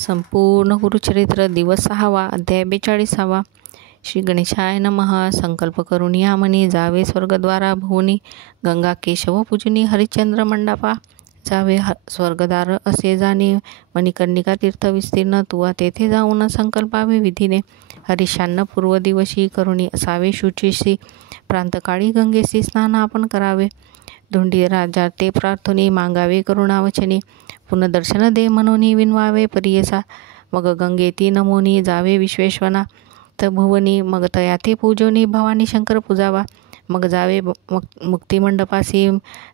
संपूर्ण गुरुचरित्र दिवस 6वा अध्याय 42. श्री गणेशाय नमः. संकल्प करून या मनी जावे स्वर्गद्वारा भुवनी, गंगा केशव पूजनी हरिश्चंद्र मंडापा जावे स्वर्गदार असे जाणे, मणिकर्णिका तीर्थ विस्तीर्ण तुवा तेथे जाऊन संकल्पावे विधीने. हरिशान्न पूर्व दिवशी करुणी असावे शुचीशी, प्रांतकाळी गंगेशी स्नान आपण करावे. धुंडी राजा ते प्रार्थनी मागावे करुणावचनी, पुनर्दर्शन दे मनोनी विनवावे परियसा. मग गंगेती नमोनी जावे विश्वेश्वना त भुवनी, मग तया ते पूजोनी भवानी शंकर पूजावा. मग जावे मुक्तिमंडपासी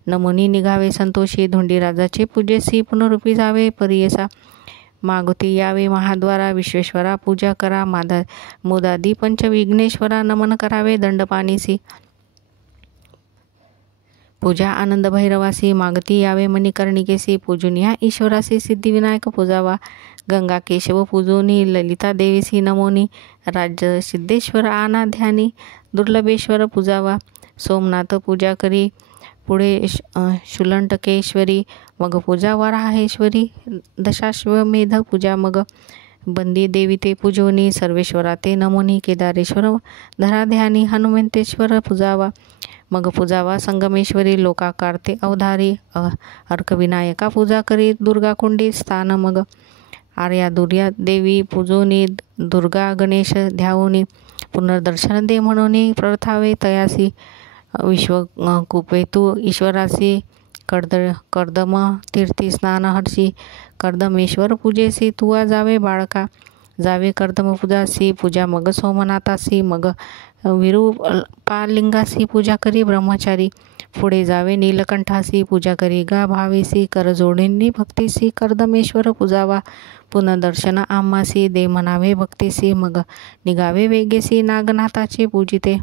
नमोनी निघावे संतोषी, धुंडी राजाचे पूजेसी पुनरुपी जावे परियसा. मागुती यावे महाद्वारा विश्वेश्वरा पूजा करा, मोदादी पंचविघ्नेश्वरा नमन करावे दंडपाणीसी. पूजा आनंद भैरवासी मागती यावे मणिकर्णिकेसी, पूजून या ईश्वरासी सिद्धिविनायक पूजावा. गंगा केशव पूजोनी ललिता देवीसी नमोनी, राज्य सिद्धेश्वर आना ध्यानी दुर्लभेश्वर पूजावा. सोमनाथ पूजा करी पुढे शुलंटकेश्वरी, मग पूजा वराहेश्वरी दशाश्वमेध पूजा. मग बंदी देवी ते पूजोनी सर्वेश्वरा ते नमोनी, केदारेश्वर धरा ध्यानी हनुमंतेश्वर पूजावा. मग पूजावा संगमेश्वरी लोकाकार ते अवधारी, अर्कविनायका पूजा करी दुर्गा कुंडी स्थान. मग आर्या दुर्या देवी पूजोनी दुर्गा गणेश ध्यावोनी, पुनर्दर्शन दे म्हणोनी प्रथावे तयासी. विश्वकुपेतू ईश्वरासी कर्दम तीर्थी स्नान हर्षी, कर्दमेश्वर पूजेसी तुवा जावे बाळका. जावे कर्दम पूजासी पूजा मग सोमनाथासी, मग विरूपालिंगासी पूजा करी ब्रह्मचारी. पुढे जावे नीलकंठासी पूजा करी गा भावेसी, कर जोडींनी भक्तीसी कर्दमेश्वर पूजावा. पुनर्दर्शन आम्हासी दे म्हणावे भक्तीसी, मग निघावे वेगेसी नागनाथाचे पूजिते.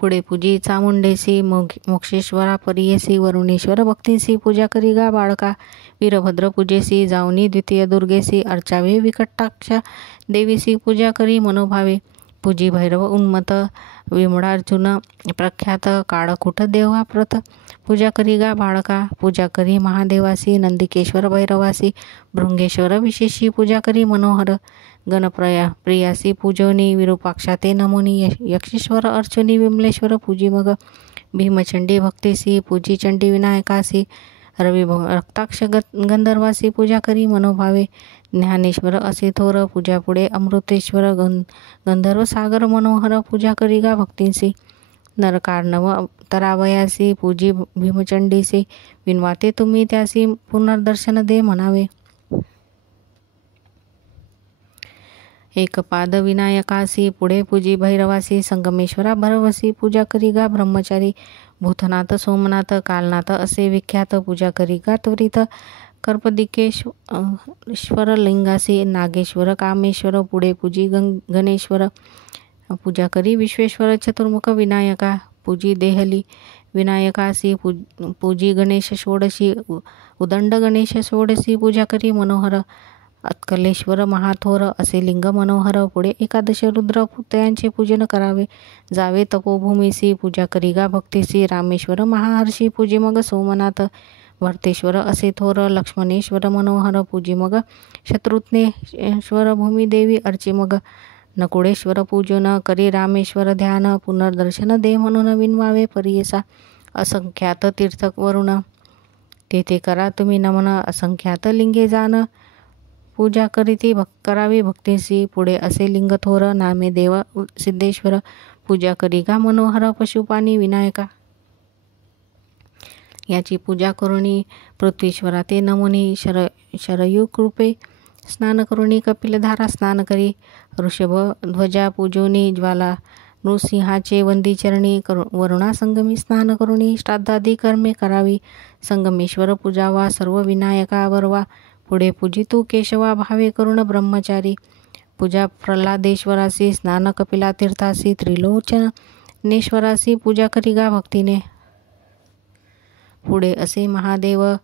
पुढे पूजी चामुंडेसी मोक्षेश्वरा परियेसी, वरुणेश्वर भक्तींसी पूजा करी गा बाळका. वीरभद्र पूजेसी जाऊनी द्वितीय दुर्गेसी, अर्चावे विकटाक्ष देवीसी पूजा करी मनोभावे. पूजी भैरव उन्मत विमळार्जुन प्रख्यात, काळकुट देवा प्रथ पूजा करी गा बाळका. पूजा करी महादेवासी नंदिकेश्वर भैरवासी, भृंगेश्वर विशेषी पूजा करी मनोहर. प्रियासी पूजोनी विरूपाक्षा ते नमोनी, यक्षेश्वर अर्चनी विमलेश्वर पूजी. मग भीमचंडी भक्तीसी पूजी चंडी विनायकासी, रवी रक्ताक्ष गंधर्वासी पूजा करी मनोभावे. ज्ञानेश्वर असे थोर पूजा पुढे अमृतेश्वर गंधर्व सागर मनोहर पूजा करी गा भक्तींसी. नरकार्णव तरावयासी पूजी भीमचंडीसी, विनवाते तुम्ही त्यासी पुनर्दर्शन दे म्हणावे. एक पाद विनायकासी पुढे पूजी भैरवासी, संगमेश्वरा भरवसी पूजा करी गा ब्रह्मचारी. भूतनाथ सोमनाथ कालनाथ असे विख्यात पूजा करी गा त्वरित. कर्पदिकेश्वर लिंगासी, नागेश्वर कामेश्वर पुढे पूजी गणेश्वर. पूजा करी विश्वेश्वर चतुर्मुख विनायका. पूजी देहली विनायकासी पूजी गणेश षोडशी, उदंड गणेश षोडशी पूजा करी मनोहर. उत्कलेश्वर महाथोर असे लिंग मनोहर. पुढे एकादश रुद्र पुतयांचे पूजन करावे. जावे तपोभूमीसी पूजा करी गा भक्तीसी, रामेश्वर महाहर्षी पूजी मग सोमनाथ. भरतेश्वर असे थोर लक्ष्मणेश्वर मनोहर पूजी मग शत्रुघ्नेश्वर भूमिदेवी अर्ची. मग नकुळेश्वर पूजन करी रामेश्वर ध्यान, पुनर्दर्शन दे म्हणून विनवावे परियसा. असंख्यात तीर्थक वरुण तेथे करा तुम्ही नमन, असंख्यात लिंगे जाण पूजा करीती करावी भक्तीसी. पुढे असे लिंग थोर नामे देव सिद्धेश्वर पूजा करी गा मनोहर पशुपानी विनायका. याची पूजा करुणी पृथ्वीश्वरा ते नमुनी, शरयू कृपे स्नान करुणी कपिलधारा स्नान करी. ऋषभ ध्वजा पूजोनी ज्वाला नृसिंहाचे वंदीचरणी, वरुणा संगमी स्नान करुणी श्राद्धादी कर्मे करावी. संगमेश्वर पूजावा सर्व विनायका वरवा. पुढे पूजितू केशवा भावे करुण ब्रह्मचारी. पूजा प्रल्हादेश्वरासी स्नान कपिला तीर्थासी, त्रिलोचनेश्वरासी पूजा करी गा भक्तीने. पुढे असे महादेव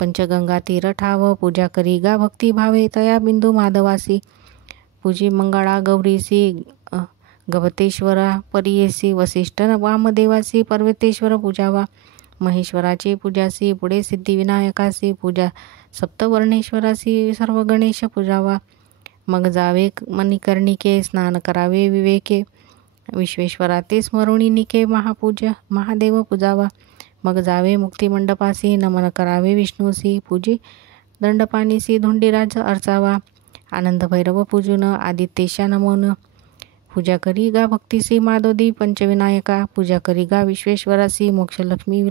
पंचगंगा तीर ठाव, पूजा करी गा भक्ती भावे तया बिंदू माधवासी. पूजी मंगळा गौरीसी गवतेश्वरा परियेसी, वसिष्ठ वामदेवासी पर्वतेश्वर पूजावा. महेश्वराची पूजासी पुढे सिद्धिविनायकासी पूजा सप्तवर्णेश्वरासी सर्व गणेश पूजावा. मग जावे मणिकर्णिके स्नान करावे विवेके विश्वेश्वरा ते स्मरुणिनिके महादेव पूजावा. मग जावे मुक्तिमंडपासी नमन करावे विष्णूसी पूजी दंडपाणीसी धुंडीराज अर्चावा. आनंद भैरव पूजून आदित्येशा नमोन पूजा करी गा भक्तीसी माधोदी पंचविनायका. पूजा करी गा विश्वेश्वरासी मोक्षलक्ष्मी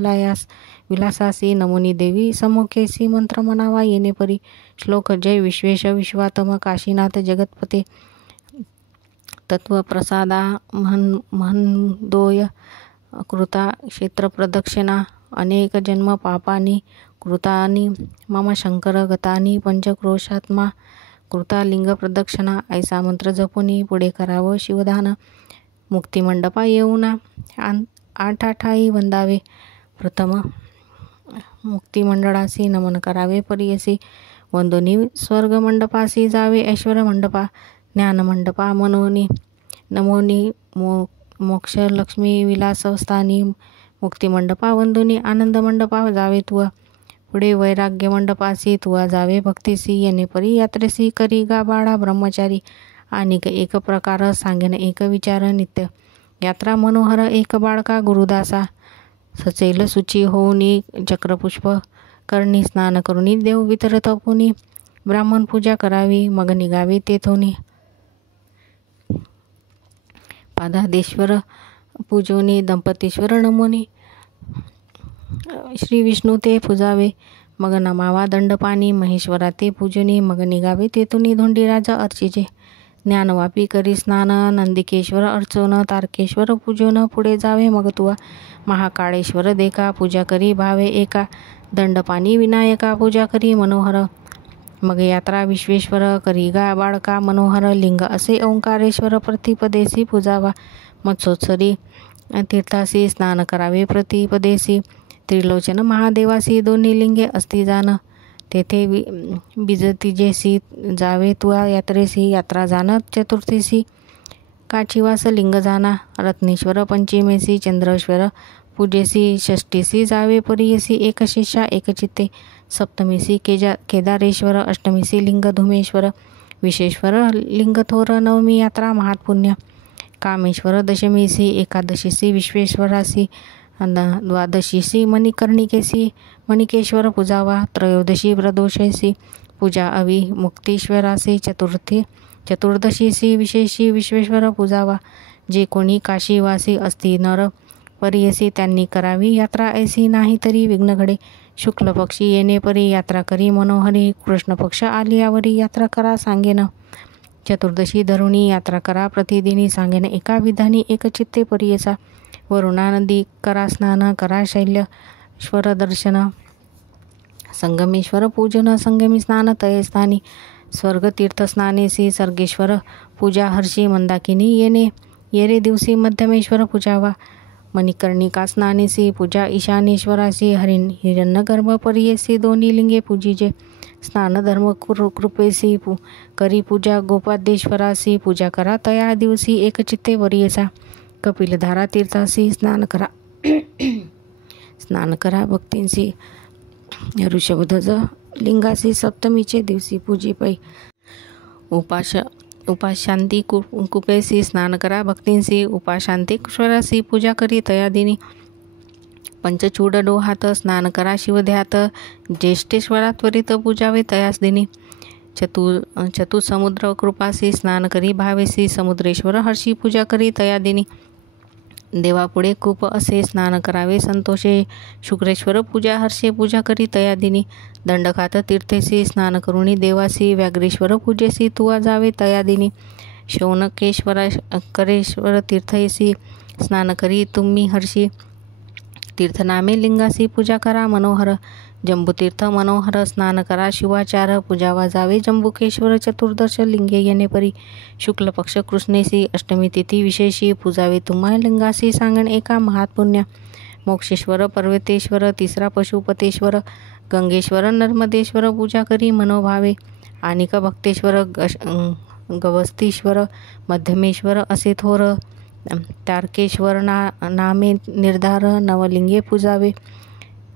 विलासासी नमोनी देवी सम्मुखेसी मंत्र मनावा येणे परी. श्लोक जय विश्वेश विश्वातम काशीनाथ जगतपते तत्वप्रसादा महन्दोय कृता क्षेत्रप्रदक्षिणा अनेक जन्म पापानी कृतानी मम शंकर गतानी पंचक्रोशात्मा कृता लिंग प्रदक्षिणा. ऐसा मंत्र जपुनी पुढे करावं शिवदान. मुक्तिमंडपा येऊना आठाई वंदावे. प्रथम मुक्तिमंडळासी नमन करावे परियसी वंदोनी स्वर्गमंडपासी जावे ऐश्वर मंडपा. ज्ञानमंडपा नमोनी मोक्षलक्ष्मी विलासस्थानी. मुक्तिमंडपा वंदोनी आनंदमंडपा जावे तुवा. पुढे वैराग्य मंडपासी तुवा जावे भक्तीसी येणे परी. यात्रेसी करी गा बाळा ब्रह्मचारी आणिक एक प्रकार सांगेन एक विचार नित्य. यात्रा मनोहर एक बाळका गुरुदासा सचैल सुची होऊनी चक्रपुष्प करणी स्नान करुनी देव वितरत पुनी. ब्राह्मण पूजा करावी मग निघावे तेथोनी. पादादेश्वर पूजोनी दंपतीश्वर नमोनी श्री विष्णू ते पूजावे. मग नमावा दंडपाणी महेश्वरा ते पूजनी मग निघावे तेथुनी धोंडीराजा अर्चिजे. ज्ञानवापी करी स्नान नंदिकेश्वर अर्चोन तारकेश्वर पूजोन पुढे जावे मग तुवा. महाकाळेश्वर देखा पूजा करी भावे एका. दंडपाणी विनायका पूजा करी मनोहर. मग यात्रा विश्वेश्वर करी गा बाळका मनोहर. लिंग असे ओंकारेश्वर प्रतिपदेसी पूजावा. मत्सोत्सरी तीर्थासी स्नान करावे प्रतिपदेसी. त्रिलोचन महादेवासी दोन्ही लिंगे असती जाण. तेथे बिजतिजेसी जावे तुवा यात्रेसी. यात्रा जाण चतुर्थीसी काचिवास लिंग जाना. रत्नेश्वर पंचमेसी चंद्रेश्वर पूजेसी. षष्ठीसी जावे परियसी एकशिष्या एकचित्ते. सप्तमीसी केदारेश्वर. अष्टमीसी लिंग धुमेश्वर विश्वेश्वर लिंग थोर. नवमी यात्रा महात्पुण्य कामेश्वर. दशमीसी एकादशीसी विश्वेश्वरासी. द्वादशीसी मणिकर्णिकेसी मणिकेश्वर पूजावा. त्रयोदशी प्रदोषेसी पूजा अवी मुक्तीश्वरासी. चतुर्दशीसी विशेषी विश्वेश्वर पूजावा. जे कोणी काशीवासी असती नर परियसी त्यांनी करावी यात्रा. ऐसी नाही तरी विघ्न घडे. शुक्ल पक्षी येणे परी यात्रा करी मनोहरी. कृष्ण पक्ष आलियावरी यात्रा करा सांगेन. चतुर्दशी धरुणी यात्रा करा प्रतिदिनी सांगेन एका विधानी एकचित्ते परियेचा. वरुणा नदी करा स्नान करा शैलेश्वर दर्शन. संगमेश्वर पूजन संगमी स्नान तये स्थानी. स्वर्गतीर्थ स्नानेसी सर्गेश्वर पूजा हर्षी मंदाकिनी येरे दिवसी. मध्यमेश्वर पूजावा. मणिकर्णिका स्नानेसी पूजा ईशानेश्वरासी. हिरण्यगर्भ परियेसी दोन्ही लिंगे पूजिजे. स्नान धर्म कृपेसी करी पूजा गोपादेश्वरासी. पूजा करा तया दिवसी एकचित्ते वरियेचा. कपिलधारा तीर्थासी स्नान करा भक्तींसी. ऋषभध्वज लिंगासी सप्तमीचे दिवसी पूजी पै. उपाशांती कुपेसी स्नान करा भक्तींसी. उपाशांतेश्वरासी पूजा करी तया दिनी. पंचचूड डोहात स्नान करा शिवध्यात. ज्येष्ठेश्वरा त्वरित पूजावे तयास दिनी. चतुसमुद्र कृपासी स्नान करी भावेसी. समुद्रेश्वर हर्षी पूजा करी तया दिनी. देवापुढे खूप असे स्नान करावे संतोषे. शुक्रेश्वर पूजा हर्षे पूजा करी तया दिनी. दंडकात तीर्थेसी स्नान करुणी देवासी. व्याघ्रेश्वर पूजेसी तुवा जावे तया दिनी. शौनकेश्वरेश्वर तीर्थेसी स्नान करी तुम्ही हर्षी. तीर्थनामे लिंगासी पूजा करा मनोहर. जंबुतीर्थ मनोहर स्नान करा शिवाचार. पूजावा जावे जंबुकेश्वर चतुर्दश लिंगे येणे परी. शुक्ल पक्ष कृष्णेसी अष्टमी तिथी विशेषी पूजावे तुम्हा लिंगासी सांगण एका महात्पुण्य. मोक्षेश्वर पर्वतेश्वर तिसरा पशुपतेश्वर. गंगेश्वर नर्मदेश्वर पूजा करी मनोभावे. आणिक भक्तेश्वर गवस्तीश्वर मध्यमेश्वर असे थोर. तारकेश्वर नामे निर्धार. नवलिंगे पूजावे.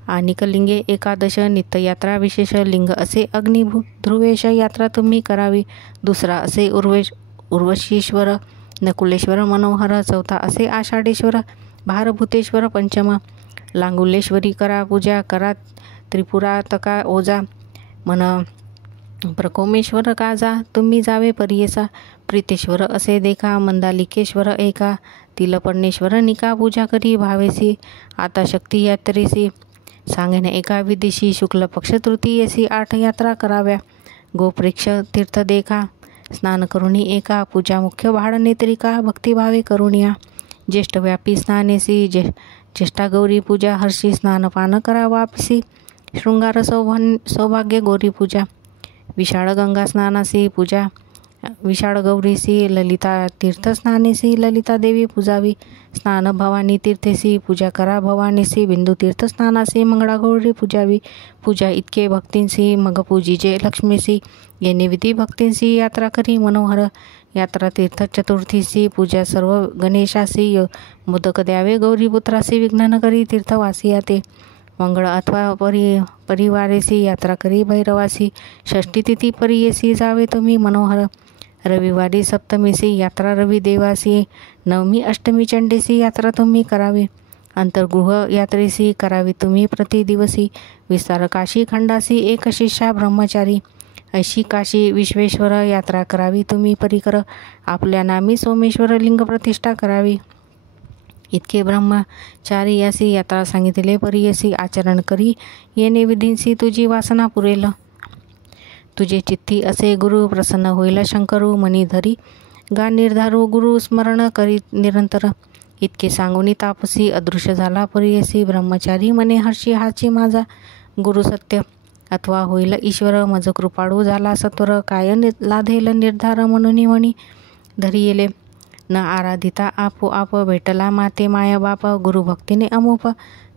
आणिक लिंगे एकादश नित्ययात्रा विशेष लिंग असे ध्रुवेश यात्रा तुम्ही करावी. दुसरा असे उर्वशीश्वर नकुलेश्वर मनोहर. चौथा असे आषाढेश्वर भारभूतेश्वर. पंचम लांगुलेश्वरी करा पूजा. करा त्रिपुरातका ओजा. मन प्रकोमेश्वर काजा तुम्ही जावे परियेसा. प्रीतेश्वर असे देखा मंदालिकेश्वर एका. तिलपर्णेश्वर निका पूजा करी भावेसी. आता शक्ती यात्रेसी सांगेन एका विदेशी. शुक्ल पक्ष तृतीयेसी 8 यात्रा कराव्या. गोप्रेक्ष तीर्थ देखा स्नान करुणी एका. पूजा मुख्य भाड नेत्रिका भक्तिभावे करुणिया. ज्येष्ठव्यापी स्नानेसी ज्येष्ठा गौरी पूजा. हर्षी स्नानपान करा वापसी. शृंगार सौभाग्य गौरी पूजा. विशाळ गंगा स्नानासी पूजा. विशाळ गौरीसी. ललिता तीर्थ स्नानेसी ललिता देवी पूजावी. स्नान भवानी तीर्थेसी पूजा करा भवानीसी. बिंदू तीर्थ स्नानासी मंगळा गौरी पूजावी. पूजा इतके भक्तींसी मग पूजीजे लक्ष्मीसी. येणे विधी भक्तींसी यात्रा करी मनोहर. यात्रा तीर्थ चतुर्थीसी पूजा सर्व गणेशासी. मोदक द्यावे गौरीपुत्रासी. विघ्न न करी तीर्थवासी याते. मंगळ अथवा परिवारेसी यात्रा करी भैरवासी. षष्ठी तिथी परियेसी जावे तुम्ही मनोहर. रविवारी सप्तमीसी यात्रा रवी देवासी. नवमी अष्टमी चंडीसी यात्रा तुम्ही करावी. अंतर्गृह यात्रेसी करावी तुम्ही प्रतिदिवसी. विस्तार काशी खंडासी एक शिष्या ब्रह्मचारी. ऐशी काशी विश्वेश्वर यात्रा करावी तुम्ही परिकर. आपल्या नामी सोमेश्वर लिंग प्रतिष्ठा करावी. इतके ब्रह्मचारी यासी यात्रा सांगितले परियसी. आचरण करी येणे विधींसी तुझी वासना पुरेल. तुझे चित्ती असे गुरु प्रसन्न होईल शंकरू. मनी धरी गा निर्धारू गुरु स्मरण करी निरंतर. इतके सांगून तापसी अदृश्य झाला परियसी. ब्रह्मचारी मने हर्षी हाची माझा गुरु सत्य. अथवा होईल ईश्वर मज कृपाळू झाला सत्वर. काय लाधेल निर्धार म्हणून म्हणी धरी येले. न आराधिता आपोआप भेटला माते माया बाप. गुरुभक्तीने अमोप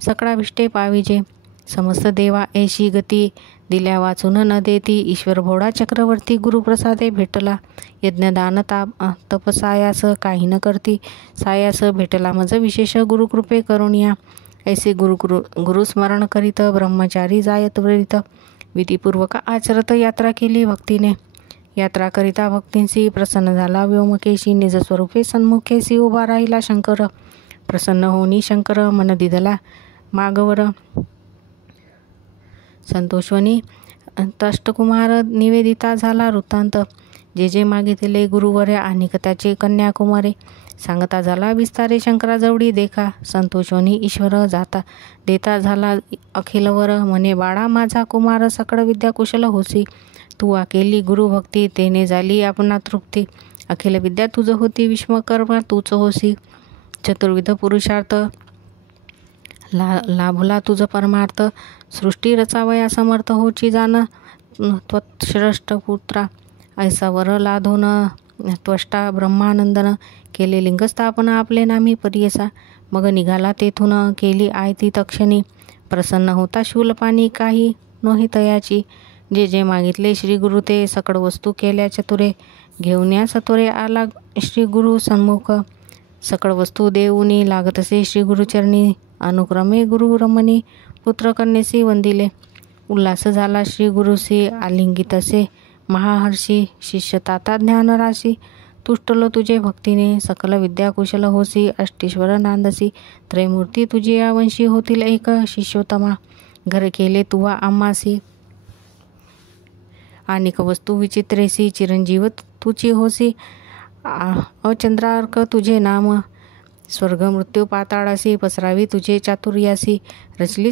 सकळाभिष्टे पाविजे. समस्त देवा ऐशी गती दिल्या वाचून न देती. ईश्वर भोळा चक्रवर्ती गुरुप्रसादे भेटला. यज्ञदान तपसायास काही न करती. सायास भेटला मज विशेष गुरुकृपे करुणिया. ऐसे गुरु स्मरण करीत ब्रह्मचारी जायत त्वरित. विधिपूर्वक आचरत यात्रा केली भक्तीने. यात्रा करिता भक्तींसी प्रसन्न झाला व्योमकेशी. निज स्वरूपे सन्मुखेसी उभा राहिला शंकर. प्रसन्न होनी शंकर मन दिदला मागवर. संतोषवनी तष्टकुमार निवेदिता झाला वृत्तांत. जे जे मागितले गुरुवर्या आणिक त्याचे कन्याकुमारे. सांगता झाला विस्तारे शंकराजवळी देखा. संतोषवनी ईश्वर जाता देता झाला अखिलवर. म्हणे बाळा माझा कुमार सकळ विद्या कुशल होसी. तू केली गुरुभक्ती तेने झाली आपणा तृप्ती. अखिल विद्या तुझ होती विश्वकर्मा तूच होसी. चतुर्विध पुरुषार्थ लाभला तुझ परमार्थ. सृष्टी रचावया समर्थ होची जाण त्वत्श्रेष्ठ पुत्रा. ऐसावर लाधोन त्वष्टा ब्रह्मानंदन. केले लिंगस्थापना आपले नामी परियसा. मग निघाला तेथून केली आयती तक्षणी. प्रसन्न होता शूलपाणी काही नोही तयाची. जे जे मागितले श्री गुरु ते सकळ वस्तू केल्या चतुरे. घेऊन या सत्वरे आला श्री गुरु सन्मुख. सकळ वस्तू देऊनी लागतसे श्री गुरुचरणी. अनुक्रमे गुरु रमणी पुत्रकन्येसी वंदिले. उल्हास झाला श्री गुरुसी आलिंगितसे महाहर्षी. शिष्य ताता ज्ञानराशी. तुष्टलो तुझे भक्तीने सकल विद्या कुशल होसी. अष्टीश्वर नांदसी त्रैमूर्ती तुझी या वंशी होतील एक शिष्योत्तमा. घर केले तुवा आम्हासी अनेक वस्तू विचित्रेसी. चिरंजीव तुची होसी अचंद्रार्क तुझे नाम. स्वर्ग मृत्यू पाताळासी पसरावी तुझे चातुर्यासी. रचली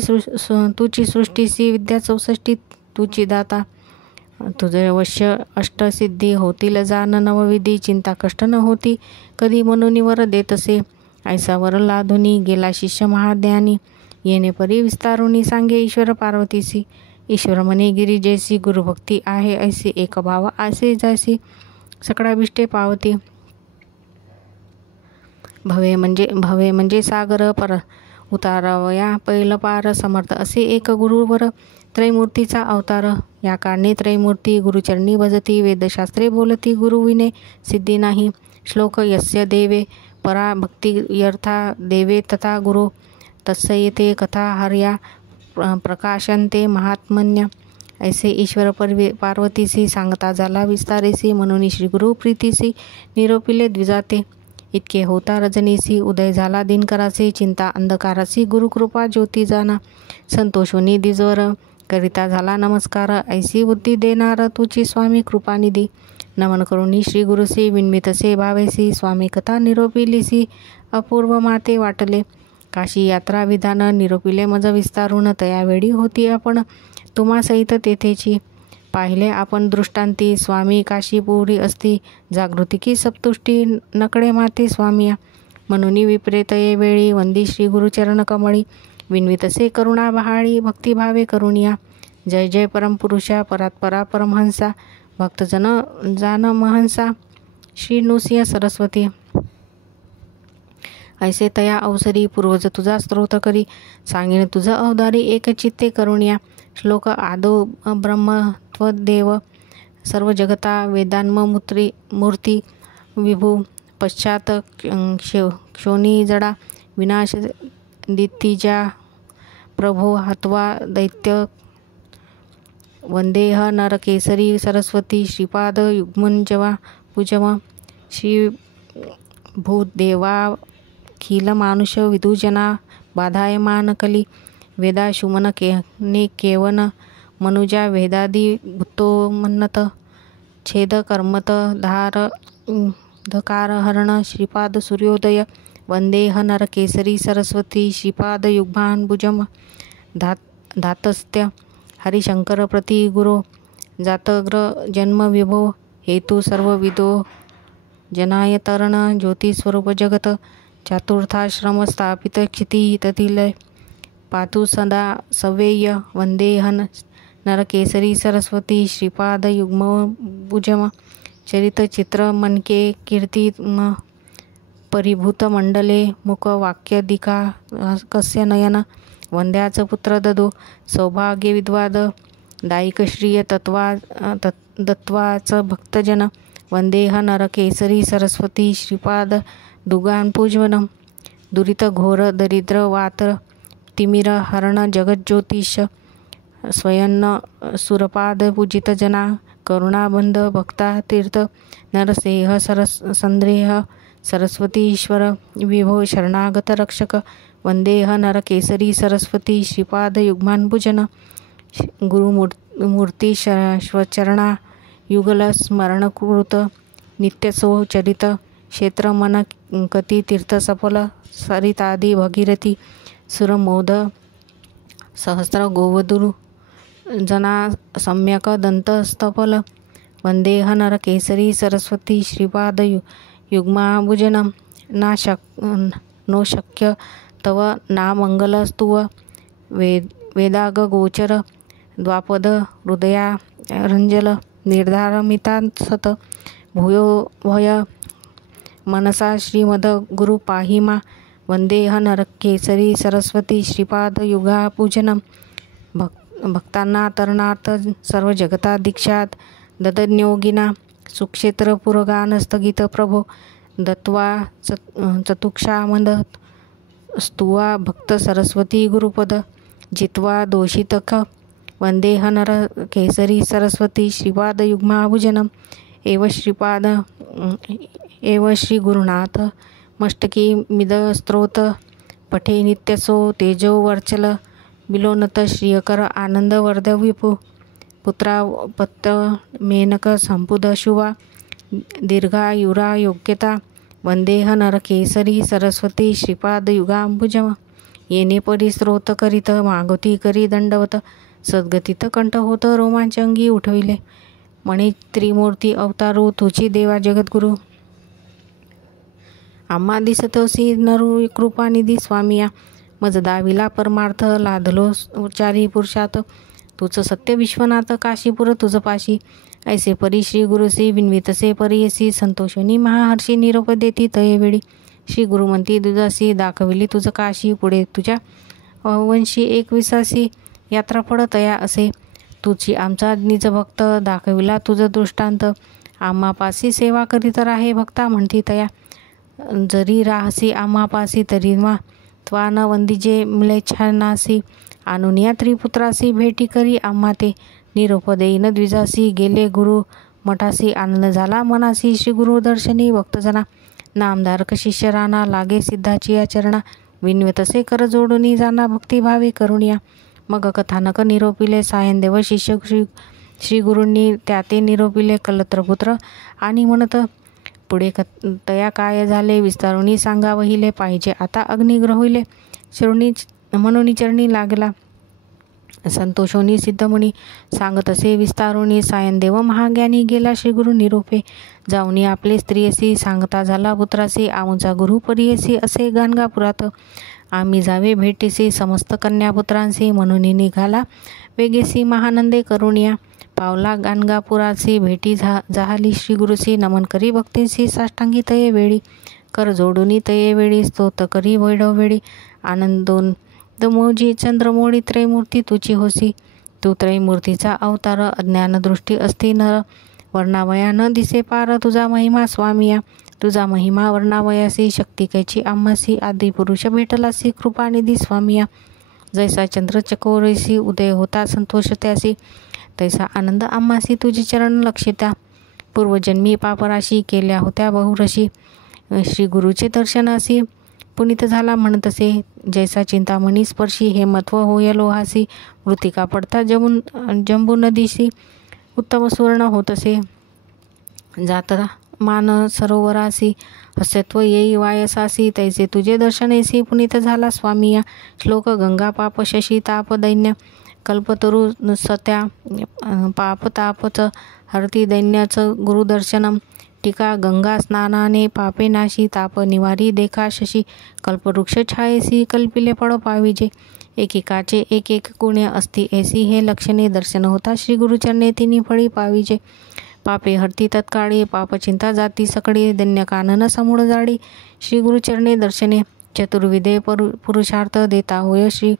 तुची सृष्टीसी विद्या 64 तुची दाता. तुझे वश्य अष्टसिद्धी होतील जाण नवविधी. चिंता कष्ट न होती कधी मनोनीवर देतसे. ऐसावर लाधुनी गेला शिष्य महाज्ञानी. येणे परी विस्तारुनी सांगे ईश्वर पार्वतीसी. ईश्वर म्हणे गिरिजेसी गुरुभक्ती आहे ऐसी. एक भाव असे जैसी सकळाभिष्टे पावती. भवे म्हणजे सागर पर उतारावया पैल पार. समर्थ असे एक गुरुवर त्रैमूर्तीचा अवतार. या कारणे त्रैमूर्ती गुरुचरणी भजती. वेदशास्त्रे बोलती गुरुविने सिद्धी नाही. श्लोक यस्य देवे परा भक्ती यर्था देवे तथा गुरु. तस्य येते कथा हर्या प्रकाशनते महात्मन्य. ऐसे ईश्वर पार्वतीसी सांगता झाला विस्तारेसी. म्हणून श्री गुरु प्रीतीसी निरोपिले द्विजाते. इतके होता रजनीसी उदय झाला दिनकरासी. चिंता अंधकारासी गुरुकृपा ज्योती जाना. संतोषोनी द्विजवर करिता झाला नमस्कार. ऐसी बुद्धी देणार तुझी स्वामी कृपानिधी. नमन करुणी श्री गुरुसी विन्मितसे भावेसी. स्वामी कथा निरोपिलीसी अपूर्व माते वाटले. काशी यात्रा विधान निरोपिले मज विस्तारून. तयावेळी होती आपण तुम्हा सहित तेथेची. पाहिले आपण दृष्टांती स्वामी काशीपुरी असती. जागृती की सप्तुष्टी नकडे माते स्वामिया. म्हणून विप्रेत ये वेळी वंदी श्री गुरुचरण कमळी. विन्वितसे करुणा बहाळी भक्तिभावे करुणिया. जय जय परमपुरुषा परात्परा परमहंसा. भक्तजन जान महंसा श्री नृसिंह सरस्वती. ऐसे तया अवसरी पूर्वज तुझा स्तोत्र करी. सांगेन तुझ अवधारी एक चित्ते करुणिया. श्लोक आदो ब्रह्मत्वदेव सर्व जगता वेदान्म मूर्ती विभू. पश्चात क्षोणी जडा विनाश दित्तिजा प्रभो हत्वा दैत्य. वंदेह नरकेसरी सरस्वती श्रीपाद युग्मंजवा पूजम. श्री भूदेवाखिल मानुष विदुजना बाधायमान कली. वेदा शुमन केवन मनुजा वेदादी भूतोमन्नत. छेद कर्मत धार धकार हरण श्रीपाद सूर्योदय. वंदेह नरकेसरी सरस्वती श्रीपाद युग्मान भुजम. धातस्त्य हरिशंकर प्रति गुरो. जातग्र जन्म विभो हेतु सर्वविदो. जनाय तरण ज्योतिस्वरूप जगत. चतुर्थाश्रम स्थापित क्षिती ततिलय. पातु सदा सवेय. वंदेहन नरकेसरी सरस्वती श्रीपाद युग्म भुजम. चरित चित्र मनके कीर्ती परिभूत मंडले. मुख वाक्य दिका कस्य नयन. वंद्याच पुत्र ददो सौभाग्य विद्वाद. दायिक श्रिय दत्वाच भक्तजन. वंदेह नरकेसरी सरस्वती श्रीपाद दुगान पूजवनम. दुरित घोर दरिद्र वात तिमिर हरण जगज्योतिष. स्वयन्न सुरपाद पूजित जना. करुणाबंध भक्ता तीर्थ. नरसेह संद्रेह सरस्वती ईश्वर विभो शरणागत रक्षक. वंदेह नरकेसरी सरस्वती श्रीपाद युग्मान भुजन. गुरुमूर्ती स्वचरणा युगल स्मरणकृत. नित्यसो चरित क्षेत्र मन कती तीर्थ सफल. सरितादी भगीरथी सुरमोद सहस्र गोवधूर जना सम्यक दंत स्तफल. वंदेह नरकेसरी सरस्वती श्रीपाद युग्मा भुजन. नो शक्य तव नामंगल स्तुव. वेदाग गोचर द्वापद हृदया रंजल. निर्धार मिता सत भूयो भय मनसा श्रीमद गुरु पाहिमा. वंदेह नरकेसरी सरस्वती श्रीपाद युगा पूजनम. भक्तांना तरणार्थ सर्व जगता दीक्षात ददज्ञोगिना. सुक्षेत्र पुरगान स्थगित प्रभो. दत्वा चतुक्षा मंदत. स्तुवा भक्त सरस्वती गुरुपद. जित्वा दोषितख. वंदेह नर केसरी सरस्वती श्रीपाद युग्मा भुजनम. एव श्री गुरुनाथ मष्टकी मिद स्त्रोत. पठे नित्यसो तेजो वर्चल. बिलोनत श्रियकर आनंद वर्ध विपू. पुत्रापत्त मेनक संपुद शुवा. दीर्घायुरा योग्यता. वंदेह नरकेसरी सरस्वती श्रीपाद युगांबुजम. येणे परी स्त्रोत करीत मागोती करी दंडवत. सद्गतीत कंठ होत रोमांचंगी उठविले. म्हणे त्रिमूर्ती अवतारू तुझी देवा जगद्गुरु. आम्हा दिसतोसी नरु कृपानिधी स्वामिया. मज दाविला परमार्थ लाधलो चारी पुरुषात. तुझ सत्य विश्वनाथ काशीपुर तुझ पाशी. ऐसे परी श्री गुरुसी विन्वितसे परियसी. संतोषणी महाहर्षी निरोप देती तयेवेळी. श्री गुरुमंती दुजासी दाखविली तुझ काशी. पुढे तुझ्या वंशी 21 यात्रा फळ तया असे. तुझी आमचा निज भक्त दाखविला तुझ दृष्टांत. आम्हापासी सेवा करीत राहे भक्ता म्हणती तया. जरी राहसी आम्हापासी तरी वा त्वा न वंदिजे म्लेच्छानासी. आणून त्रिपुत्रासी भेटी करी आम्हा ते निरोप देईन द्विजासी गेले गुरु मठासी आनंद झाला मनासी श्री गुरु दर्शनी भक्तजना नामधारक शिष्य राणा लागे सिद्धाची आचरणा विनवे तसे कर जोडून जाना भक्तिभावे करुणिया मग कथानक निरोपिले सायनदेव शिष्य श्री गुरूंनी त्याते निरोपिले कलत्रपुत्र आणि म्हणत पुढे तया काय झाले विस्तारुनी सांगावहिले पाहिजे आता अग्निग्रह होईले चरणी म्हणून चरणी लागला संतोषोनी सिद्धमुनी सांगत असे विस्तारुनी सायनदेव महाज्ञानी गेला श्री गुरु निरोपे जाऊनी आपले स्त्रियसी सांगता झाला पुत्रासी आमचा गुरु परियसी असे गाणगापुरात आम्ही जावे भेटीसी समस्त कन्यापुत्रांसी म्हणून निघाला वेगेसी महानंदे करुणिया पावला गाणगापुरासी भेटी जाहली श्री गुरुसी नमन करी भक्तीसी साष्टांगी तये वेळी कर जोडुनी तये वेळी स्तोत्र करी वैढव वेळी आनंदोन दमोजी चंद्रमोळी त्रैमूर्ती तुची होसी तू त्रैमूर्तीचा अवतार अज्ञान दृष्टी असती नर वर्णावया न दिसे पार तुझा महिमा स्वामिया तुझा महिमा वर्णावयासी शक्ती कैची आम्हासी आदी पुरुष भेटलासी कृपानिधी स्वामिया जैसा चंद्र चकोरसी उदय होता संतोष त्यासी तैसा आनंद आम्हासी तुझी चरण लक्षिता पूर्वजन्मी पापराशी केल्या होत्या बहुरशी श्री गुरुचे दर्शनासी पुनीत झाला म्हणतसे जैसा चिंतामणी स्पर्शी हे मत्व होय लोहासी मृतिका पडता जंबू नदीशी उत्तम सुवर्ण होतसे जाता मान सरोवरासी हस्यत्व येई वायसासी तैसे तुझे दर्शनेसी पुनीत झाला स्वामिया श्लोक गंगा पाप शशी ताप दैन्य कल्पतरू सत्या पाप तापच हरती दैन्याचं गुरुदर्शनम टीका गंगा स्नानाने पापे नाशी ताप निवारी देखा शशी कल्पवृक्ष छायेसी कल्पिले फळ पाविजे एकेकाचे एक एक गुणे असती ऐसी हे लक्षणे दर्शन होता श्री गुरुचरणे तिन्ही फळी पाविजे पापे हरती तत्काळी पाप चिंता जाती सकळी दैन्य कानन समूळ जाडी श्री गुरुचरणे दर्शने चतुर्विधे पुरुषार्थ देता होय श्री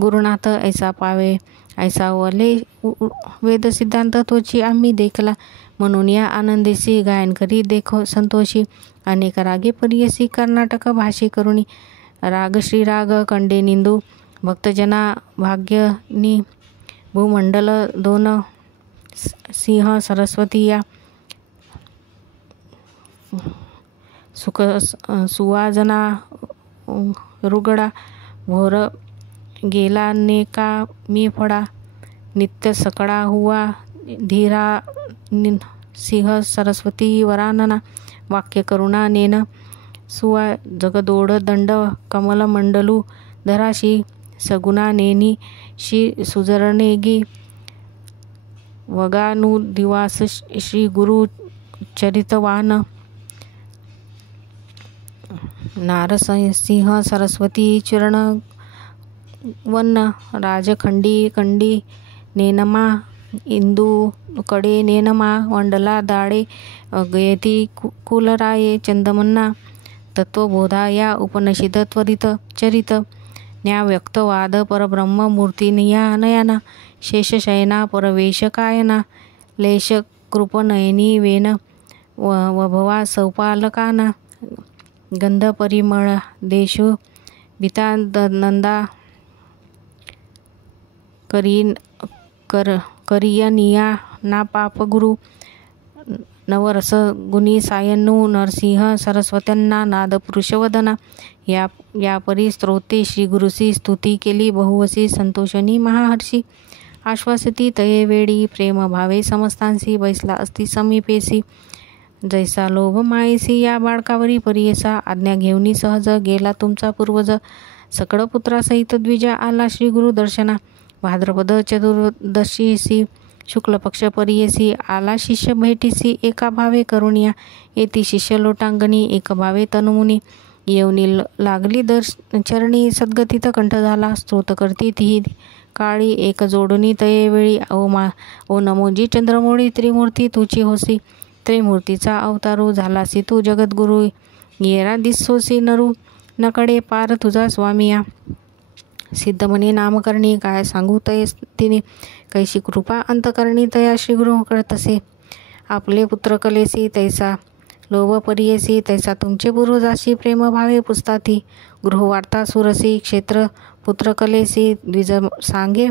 गुरुनाथ ऐसा पावे ऐसा वले वेद सिद्धांत तोची आम्ही देखला म्हणून या आनंदेसी गायन करी देखो संतोषी अनेक रागे परियसी कर्नाटक भाषे करुणी राग श्रीराग कंडे निंदू भक्तजना भाग्यनी भूमंडल दोन सिंह सरस्वती या सुख सुवाजना रुगडा भोर गेला नेका मी फडा नित्य सकळा हुआ धीरा सिंह सरस्वती वरानना वाक्य करुणा नेन सुवा जगदोड दंड कमल मंडलू धराशी सगुणा नेनी श्री सुजरणेगी वगानु दिवास श्री गुरु चरितवान नारसिंह सरस्वती चरण वन राजखंडी कंडी नेनमा इंदू कडे नेनमा वंडला दाडे गयती कुलराये चंदमन्ना तत्वबोधा या उपनिषद त्वरित चरित न्याव्यक्तवाद परब्रह्म मूर्ती नयाना शेषशयना परवेश कायना लेश कृपनयनी वेन वभवा सौपालकाना गंध परिमळ देशु बिता नंदा करियनिया ना पाप गुरु नवरस गुणी सायन्नू नरसिंह सरस्वत्यांना नाद पुरुषवदना या परी स्तोत्रे श्री गुरुसी स्तुती केली बहुवसी संतोषनी महाहर्षी आश्वासती तये वेळी प्रेम भावे समस्तांसी बैसला असती समीपेसी जैसा लोभ मायेसी या बाळकावरी परियसा आज्ञा घेऊनी सहज गेला तुमचा पूर्वज सकळ पुत्रासहित द्विजा आला श्री गुरु दर्शना भाद्रपद चतुर्दशीसी शुक्ल पक्ष परियसी आला शिष्य भेटीसी एका भावे करुणिया येती शिष्य लोटांगणी एक भावे तनुमुनी येऊनी लागली चरणी सद्गतीत कंठ झाला स्तोत्र करती ती काळी एक जोडुनी तये वेळी ओ नमोजी चंद्रमोळी त्रिमूर्ती तुची होसी त्रिमूर्तीचा अवतारू झालासी तू जगद्गुरु येरा दिसोसी नरू नकडे पार तुझा स्वामिया सिद्धमणी नामकरणी काय सांगू तये तिने कैशी कृपा अंतकरणी तया श्रीगुरु कळतसे आपले पुत्र कलेसी तैसा लोभ परियसी तैसा तुमचे पूर्वजाशी प्रेम भावे पुसताती गृहवार्ता सुरसी क्षेत्र पुत्रकलेसी द्विज सांगे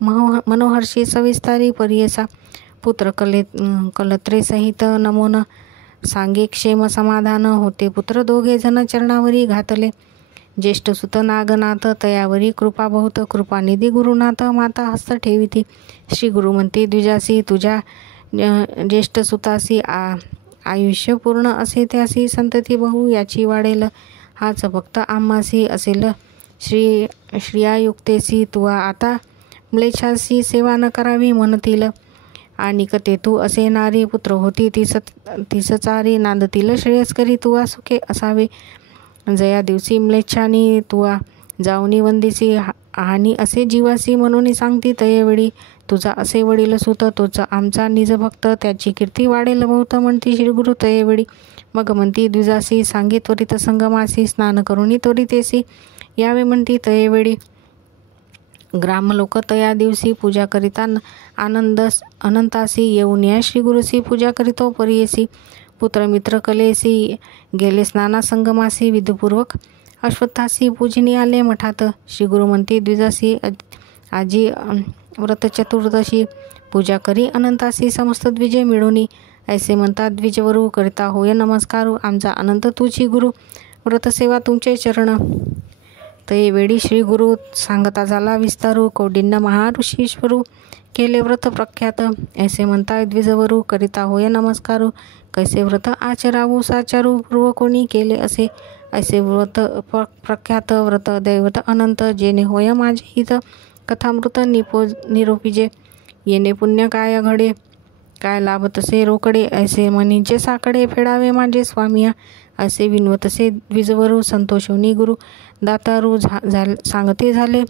मनोहर्षी सविस्तारी परियेसा पुत्र कलत्रे सहित नमोन सांगे क्षेम समाधान होते पुत्र दोघे जन चरणावरी घातले ज्येष्ठ सुत नागनाथ तयावरी कृपा बहुत कृपानिधी गुरुनाथ माता हस्त ठेविती श्री गुरु म्हणती द्विजासी तुझ्या ज्येष्ठ सुतासी आयुष्य पूर्ण असे त्यासी संतती बहु याची वाढेल हाच फक्त आम्हासी असेल श्रियायुक्तेसी तुवा आता म्लेच्छासी सेवा न करावी म्हणतील आणि कते तू असे नारी पुत्र होती तीस चारी नांदतील श्रेयस्करी तुवा सुखे असावे जया दिवशी म्लेच्छानी तुवा जाऊनी वंदिसी हानी असे जीवासी म्हणून सांगती तयेवेळी तुझा असे वडील सुत तोचा आमचा निज भक्त त्याची कीर्ती वाढेल बहुत म्हणती श्रीगुरु तयेवेळी मग म्हणती द्विजासी सांगे त्वरित संगमासी स्नान करुणी त्वरितेसी यावे म्हणती तयेवेळी ग्रामलोक तया दिवशी पूजा करिता आनंद अनंतासी येऊन या श्रीगुरुसी पूजा करीतो परियेसी पुत्र मित्र कलेसी गेले स्नाना संगमासी विधपूर्वक अश्वत्थासी पूजनी आले मठात श्रीगुरु म्हणती द्विजासी आजी व्रत चतुर्दशी पूजा करी अनंतासी समस्त द्विजे मिळूनी ऐसे म्हणतात द्विजवरू करिता होय नमस्कारू आमचा अनंत तुझी गुरु व्रतसेवा तुमचे चरण तये वेळी श्री गुरु सांगता झाला विस्तारू कौंडिन्य महाऋषीश्वरू केले व्रत प्रख्यात ऐसे म्हणतात द्विजवरू करिता होय नमस्कारू कैसे व्रत आचरावू साचारू पूर्व कोणी केले असे ऐसे व्रत प्रख्यात व्रत दैवत अनंत जेने होय माझे हित कथामृत निरोपीजे येणे पुण्य काय घडे काय लाभ तसे रोकडे ऐसे मनीचे साकडे फेडावे माझे स्वामिया असे विनवतसे द्विजवरू संतोषोनी गुरु दातारू सांगते झाले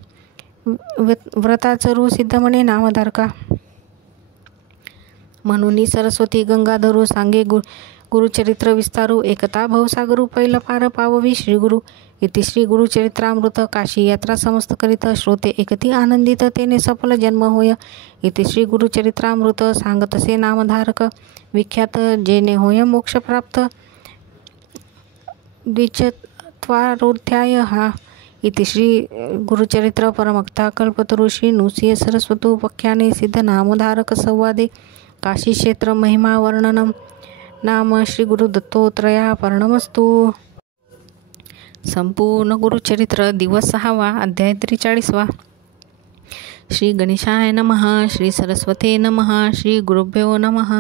व्रताचरू सिद्ध म्हणे नामधारका म्हणून सरस्वती गंगाधरू सांगे गुरुचरित्र विस्तारू एकता भवसागरू पैल पार पाववी श्रीगुरु इति श्री गुरुचरित्रामृत काशी यात्रा समस्त करीत श्रोते एकती आनंदित तेने सफल जन्म होय इति श्री गुरुचरित्रामृत सांगतसे नामधारक विख्यात जेने होय मोक्ष प्राप्त द्विचत्वारोध्याय हा इति श्री गुरुचरित्र परमक्ता कल्पतरू श्री नृसिंह सरस्वतु पख्याने सिद्ध नामधारक संवादे काशी क्षेत्र महिमा वर्णनम नाम श्री गुरु दत्तोत्रया पर्णमस्तु. संपूर्ण गुरुचरित्र दिवस 6वा अध्याय 43. श्री गणेशाय नमः. श्री सरस्वते नमः. श्री गुरुभ्यो नमः.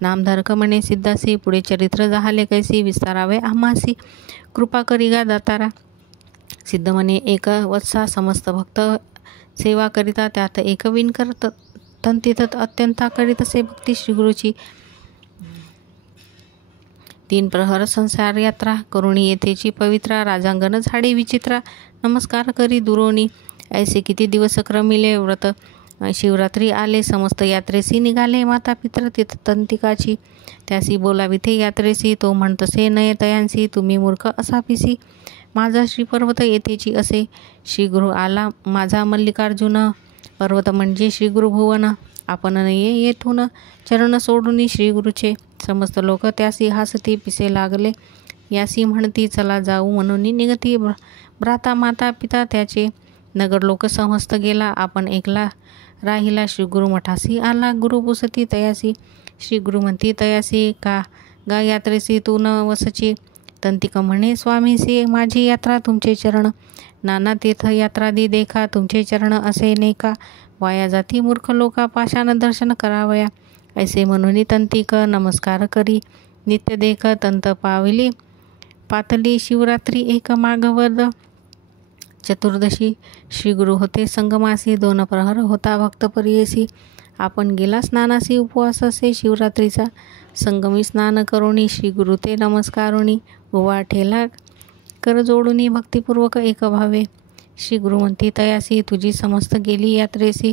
नामधारक म्हणे सिद्धासी पुढे चरित्र झाले कैसी विस्तारावे आम्हासी कृपा करिगा दातारा. सिद्ध म्हणे एक वत्सा समस्त भक्त सेवा करिता त्यात एक विण करत तंतित अत्यंता करीतसे भक्ती श्रीगुरुची 3 प्रहर संसार यात्रा करुणी येथेची पवित्रा राजांगण झाडे विचित्रा नमस्कार करी दुरोणी ऐसे किती दिवस क्रमिले व्रत शिवरात्री आले समस्त यात्रेसी निघाले माता पित्र तंतिकाची त्यासी बोलाविथे यात्रेसी तो म्हणतसे नये तयांसी तुम्ही मूर्ख असापिसी माझा श्री पर्वत येथेची असे श्री गुरु आला माझा मल्लिकार्जुन पर्वत म्हणजे श्री गुरुभुवन आपण नये येथून चरण सोडून श्री गुरुचे समस्त लोक त्यासी हासती पिसे लागले यासी म्हणती चला जाऊ म्हणून निगती भ्राता माता पिता त्याचे नगर लोक समस्त गेला आपण एकला राहिला श्री गुरु मठासी आला गुरु पुसती तयासी श्री गुरु म्हणती तयासी का गा यात्रेसी तू न वसची तंतिक म्हणे स्वामीसी माझी यात्रा तुमचे चरण नाना तीर्थ यात्रादी देखा तुमचे चरण असे नेका वाया जाती मूर्ख लोका पाषाण दर्शन करावया ऐसे म्हणून तंतिक नमस्कार करी नित्य देख तंत पावली पातली शिवरात्री एक मागवद चतुर्दशी श्री गुरु होते संगमासी 2 प्रहर होता भक्त परियेसी आपण गेला स्नानासी उपवास असे शिवरात्रीचा संगमी स्नान करुणी श्री गुरु ते नमस्कारुणी उवा ठेला कर जोडुनी भक्तिपूर्वक एक भावे श्री गुरु म्हणती तयासी तुझी समस्त गेली यात्रेसी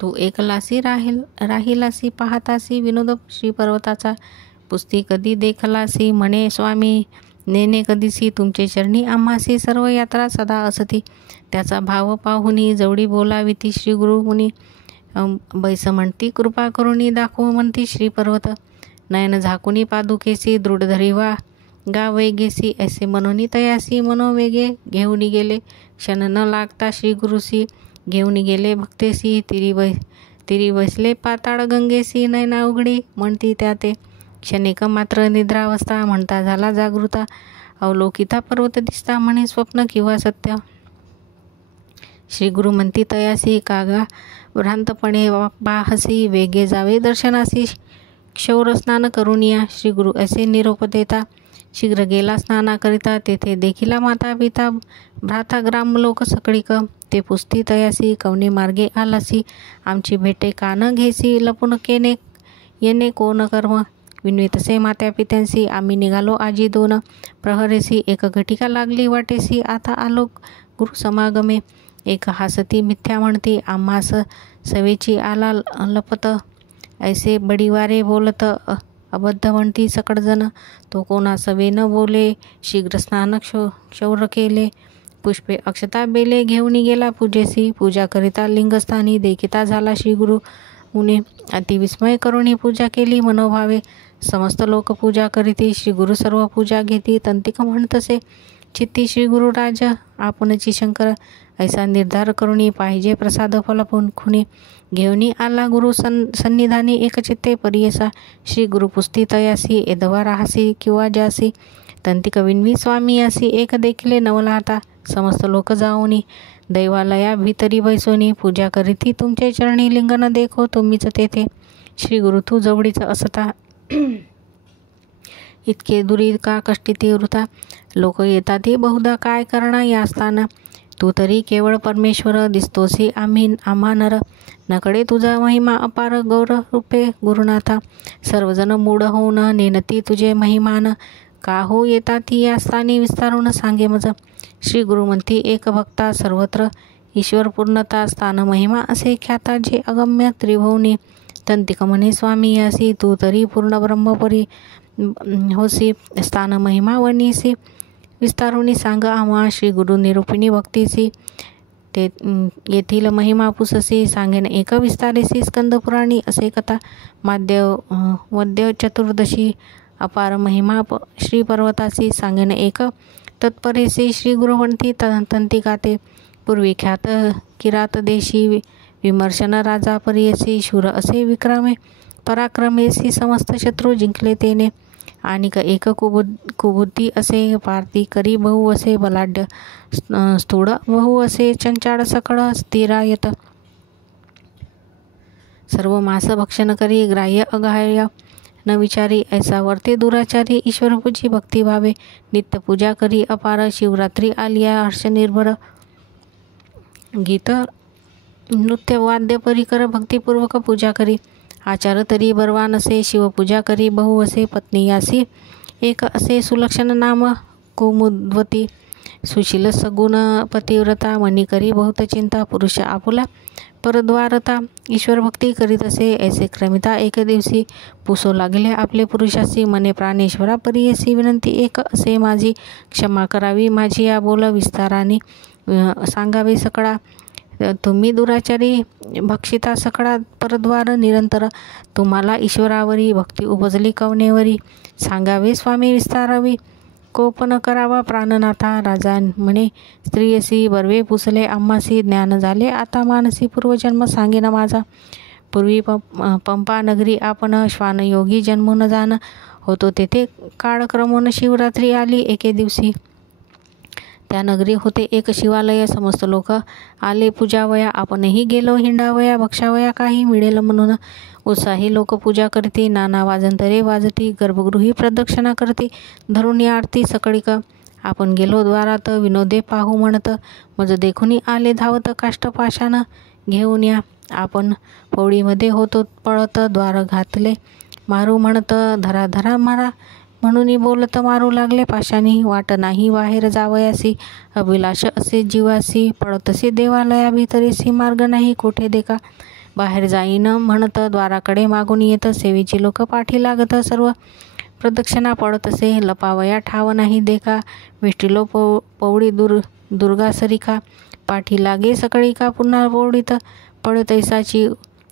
तू एकलासी राहिलासी पाहतासी विनोद श्री पर्वताचा पुस्ती कधी देखलासी म्हणे स्वामी नेने कधीसी तुमचे चरणी आम्हासी सर्व यात्रा सदा असती त्याचा भाव पाहुनी जवळी बोलाविती श्री गुरु मुनी बैस म्हणती कृपा करुणी दाखव म्हणती श्री पर्वत नयन झाकुनी पादुकेसी दृढ धरिवा गा वैगेसी ऐसे मनोनी तयासी मनोवेगे घेऊन गेले. क्षण न लागता श्री गुरुसी घेऊन गेले भक्तेसी. तिरी बसले पाताळ गंगेसी नैना उघडी म्हणती त्या ते. क्षणिक मात्र निद्रावस्था म्हणता झाला जागृता. अवलोकिता पर्वत दिसता म्हणे स्वप्न किंवा सत्य. श्री गुरु म्हणती तयासी कागा भ्रांतपणे पाहसी. वेगे जावे दर्शनासी क्षौर स्नान करुनिया. श्री गुरु असे निरोप देता शीघ्र गेला स्नानाकरिता. तेथे देखिला माता पिता भ्राता ग्राम लोक सकळीक. ते पुसती तयासी कवने मार्गे आलासी. आमची भेटे कान घेसी लपून केने येणे कोण कर्म. विनवितसे मात्या पित्यांसी आम्ही निघालो आजी 2 प्रहरेसी. एक घटिका लागली वाटेसी आता आलो गुरु समागमे. एक हासती मिथ्या म्हणती आम्हास सवेची आला लपत. ऐसे बडीवारे बोलत अबद्ध म्हणती सकळजण. तो कोणा सवे न बोले शीघ्र स्नान क्षौर केले. पुष्पे अक्षता बेले घेऊन गेला पूजेसी. पूजा करिता लिंगस्थानी देखिता झाला श्री गुरु मुने. अतिविस्मय करुणी पूजा केली मनोभावे. समस्त लोक पूजा करीती श्री गुरु सर्व पूजा घेती. तंतिक म्हणतसे चित्ती श्री गुरु राज आपणची शंकर. ऐसा निर्धार करुणी पाहिजे प्रसाद फल खुनी. घेऊनी आला गुरु सन्निधानी एकचित्ते परियसा. श्री गुरु पुस्ती तयासी एदवा राहासी किंवा जासी. तंतिक विनवी स्वामी यासी एक देखिले नवलाता. समस्त लोक जाऊनी दैवालया भीतरी बैसोनी. पूजा करीती तुमचे चरणी लिंग न देखो तुम्हीच तेथे. श्री गुरु तू जवळीच असता इतके दुरी का कष्टी तीव्रता. लोक येतात बहुधा काय करणार या स्थाना. तू तरी केवळ परमेश्वर दिसतोसी आम्हा नर. नकडे तुझा महिमा अपार गौर रूपे गुरुनाथा. सर्वजण मूढ होऊन नेनती तुझे महिमान. का हो येतात या स्थानी विस्तारून सांगे मज. श्री गुरु म्हणती एक भक्ता सर्वत्र ईश्वर पूर्णता. स्थान महिमा असे ख्याता जे अगम्य त्रिभुवनी. तंतिक म्हणे स्वामी यासी तू तरी पूर्ण ब्रह्मपरी होसी. स्थान महिमा वनीसी विस्तारुनी सांग आम्हा. श्री गुरु निरूपिणी भक्तीसी ते येथील महिमा पुससी. सांगेन एक विस्तारेसी स्कंद पुराणी असे कथा. मध्य चतुर्दशी अपार महिमा श्री पर्वतासी. सांगेन एक तत्परेसी श्री गुरु म्हणती तंतिका ते. पूर्वी ख्यात किरात देशी विमर्शन राजा परियसी. शूर असे विक्रमे पराक्रमेसी समस्त शत्रू जिंकले तेने. आणि एक कुबुद्धी असे पार्थी करी बहु असे बलाढ्य. स्थूळ बहु असे चंचाळ सकळ स्थिरायत. सर्व मास भक्षण करी ग्राह्य अग्राह्य न विचारी. ऐसा वर्ते दुराचारी ईश्वर पूजी भक्ती भावे. नित्य पूजा करी अपार. शिवरात्री आलिया हर्ष निर्भर. गीत नृत्य वाद्य परिकर भक्तिपूर्वक पूजा करी. आचार तरी बरवान असे शिवपूजा करी बहु असे. पत्नी यासी एक असे सुलक्षण नाम कुमुद्वती. सुशील सगुण पतिव्रता. मनी करी बहुत चिंता. पुरुष आपुला परद्वारता. ईश्वर भक्ती करीत असे ऐसे क्रमिता. एक दिवशी पुसो लागले आपले पुरुषासी. मने प्राणेश्वरा परियसी विनंती एक असे माझी. क्षमा करावी माझी या बोल विस्ताराने सांगावे सकळा. तुम्ही दुराचारी भक्षिता सकळा परद्वार निरंतर. तुम्हाला ईश्वरावरी भक्ती उपजली कवनेवरी. सांगावे स्वामी विस्तारावी कोपन करावा प्राणनाथा. राजा म्हणे स्त्रियसी बर्वे पुसले आम्हासी. ज्ञान झाले आता मानसी पूर्वजन्म सांगेन माझा. पूर्वी पंपा नगरी आपण श्वानयोगी जन्मून जाण. होतो तेथे काळक्रमून शिवरात्री आली एके दिवशी. त्या नगरी होते एक शिवालय. समस्त लोक आले पूजावया. आपणही गेलो हिंडावया. भक्षावया काही मिळेल म्हणून. उत्साही लोक पूजा करती. नाना वाजंतरे वाजती. गर्भगृही प्रदक्षिणा करती. धरुणी आरती सकळीक. आपण गेलो द्वारात विनोदे पाहू म्हणत. मज देखुनी आले धावत काष्टपाशान घेऊन या. आपण पवडीमध्ये होतो पळत. द्वार घातले मारू म्हणत. धरा धरा मारा म्हणून बोलत मारू लागले पाशानी. वाट नाही बाहेर जावयासी. अभिलाष असे जीवासी. पळतसे देवालया भीतरेसी. मार्ग नाही कोठे देखा. बाहेर जाईन म्हणत द्वाराकडे मागून येत. सेवेची लोक पाठी लागत सर्व प्रदक्षिणा पळतसे. लपावया ठाव नाही देखा. विष्टिलो पवडी दुर्गा सरिखा. पाठी लागे सकळीका पुन्हा पवडीत. पळतैसाची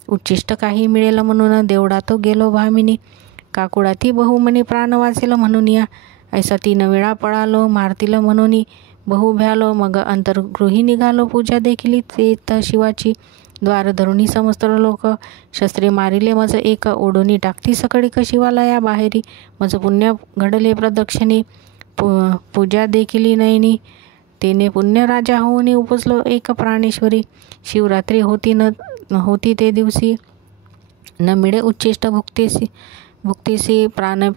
उच्चिष्ट काही मिळेल म्हणून. देवडा तो गेलो भामिनी. काकुळाती बहुमनी प्राण वाचेल म्हणून या. ऐसा 3 वेळा पळालो मारतील म्हणून बहु भ्यालो. मग अंतर्गृही निघालो. पूजा देखील तेथ शिवाची. द्वार धरुणी समस्त लोक शस्त्रे मारिले. मज एक ओढोनी टाकती सकळीक शिवालया बाहेरी. मज पुण्य घडले प्रदक्षिणी. पूजा देखील नयनी. तेने पुण्य राजा होऊन उपजलो एक प्राणेश्वरी. शिवरात्री होती ते दिवशी. न मिळे उच्चिष्ट भुक्तीसी प्राण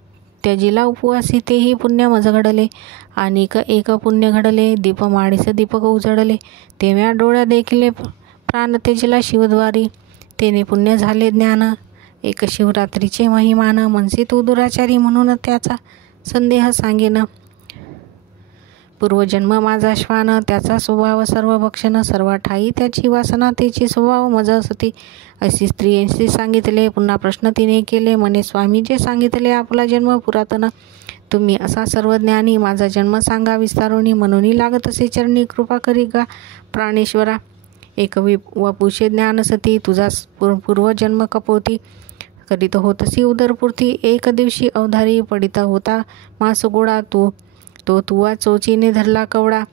त्याजीला उपवासी. तेही पुण्य मज घडले. आणिक एक पुण्य घडले. दीप माळीस दीपक उजळले. तेव्हा डोळ्या देखील प्राण त्याजीला शिवद्वारी. तेने पुण्य झाले ज्ञान. एक शिवरात्रीचे महिमान. मनसी तू दुराचारी म्हणून त्याचा संदेह सांगेन. पूर्वजन्म माझा श्वान. त्याचा स्वभाव सर्व भक्षण. सर्व ठाई त्याची वासना. त्याची स्वभाव मज असती. अशी स्त्रियांशी सांगितले. पुन्हा प्रश्न तिने केले म्हणे स्वामी जे सांगितले आपला जन्म पुरातन. तुम्ही असा सर्वज्ञानी माझा जन्म सांगा विस्तारुनी. म्हणून लागत असे चरणी कृपा करी गा प्राणेश्वरा. एक वपुषे ज्ञान सती. तुझा पूर्वजन्म कपोती. करीत होतसी उदरपूर्ती. एक दिवशी अवधारी पडित होता मास गोळा. तो तुवा चोचीने धरला कवडा.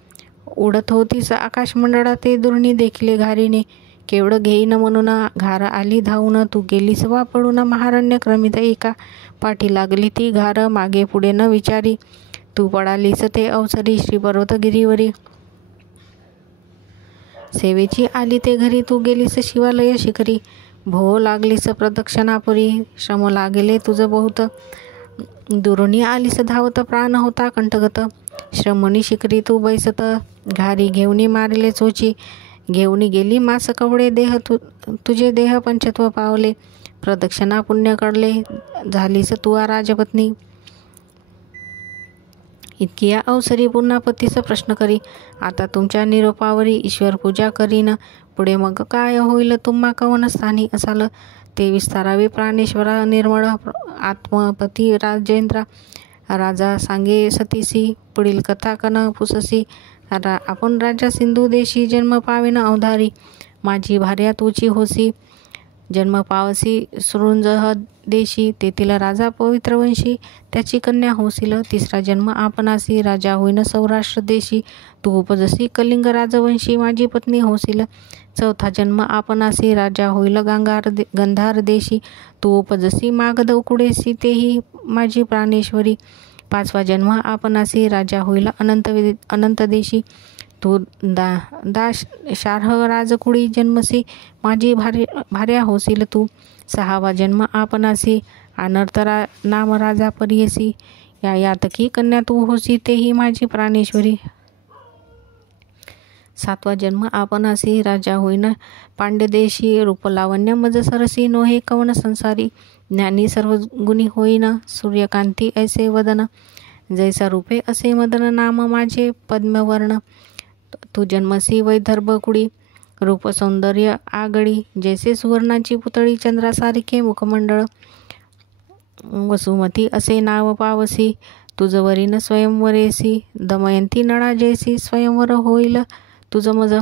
उडत होतीस आकाशमंडळा. ते दुर्णी देखिले घारीने. केवढ घेईन म्हणून घार आली धावून. तू गेलीस वा पडून महारण्य क्रमित. एका पाठी लागली ती घार मागे पुढे न विचारी. तू पडालीस ते अवसरी श्रीपर्वतगिरीवरी. सेवेची आली ते घरी. तू गेलीस शिवालय शिखरी. भो लागलीस प्रदक्षिणापुरी. श्रम लागले तुझ बहुत. दुरुनी आलीस धावत. प्राण होता कंठगत. श्रमणी शिखरी तू बैसत. घारी घेऊनी मारले चोची. घेऊनी गेली मास कवडे. देह तुझे देह पंचत्व पावले. प्रदक्षिणा पुण्य कडले. झालीस तू राजपत्नी. इतकी या अवसरी पुन्हा पतीचा प्रश्न करी. आता तुमच्या निरोपावरी ईश्वर पूजा करीन. पुढे मग काय होईल तुम्हा कवन स्थानी असाल. ते विस्तारावे प्राणेश्वरा. निर्मळ आत्मपती राजेंद्रा. राजा सांगे सतीसी. पुढील कथा कन पुससी. आपण राजा सिंधू देशी. जन्म पावेन अवधारी. माझी भार्या तुची होसी. जन्म पावसी सृंजह देशी. तेथील राजा पवित्रवंशी. त्याची कन्या होसील. तिसरा जन्म आपणासी. राजा होईन सौराष्ट्र देशी. तू उपजसी कलिंग राजवंशी. माझी पत्नी होसील. चौथा जन्म आपणासी. राजा होईल गंधार देशी. तू उपजसी मागध उकुडेसी. तेही माझी प्राणेश्वरी. पाचवा जन्म आपणासी. राजा होईल अनंत देशी. तू शार्ह राजकुळी जन्मसी. माझी भार्या होसील तू. सहावा जन्म आपणासी. अनर्थ नाम राजा परियसी. या यातकी कन्या तू होसी. तेही माझी प्राणेश्वरी. सातवा जन्म आपणासी. राजा होईन पांड्यदेशी. रूपलावण्य मज सरसी. नोहे कवन संसारी. ज्ञानी सर्व गुणी होईन. सूर्यकांती ऐसे वदन. जैसा रूपे असे मदन. नाम माझे पद्मवर्ण. तू जन्मसी वैदर्भ कुडी. रूप सौंदर्य आगडी. जैसे सुवर्णाची पुतळी. चंद्रासारखे मुखमंडळ. वसुमती असे नाव पावसी. तुझवरीन स्वयंवरेसी. दमयंती नळा जैसी. स्वयंवर होईल तुझ मज.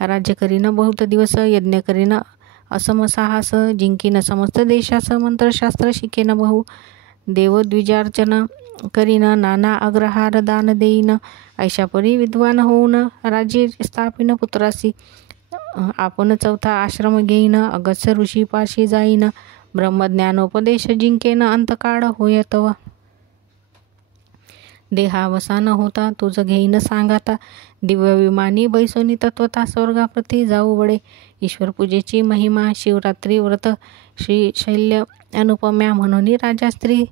राज्य करीन बहुत दिवस. यज्ञ करीन असम साहस. जिंकीन समस्त देशास. मंत्रशास्त्र शिकेन बहु. देवद्विजार्चन करीन. नाना अग्रहार दान देईन. ऐशापरी विद्वान होऊन राज्य स्थापिन पुत्रासी. आपण चौथा आश्रम घेईन. अगस्त्य ऋषी पाशी जाईन. ब्रह्मज्ञानोपदेश जिंकेन. अंतकाळ होय तव. देहावसान होता तुझ घेईन सांगाता. दिव्य विमानी बैसोनी तत्वता. स्वर्गाप्रती जाऊ वडे. ईश्वर पूजेची महिमा. शिवरात्री व्रत श्री शैल्य अनुपम्या. म्हणून राजा स्त्री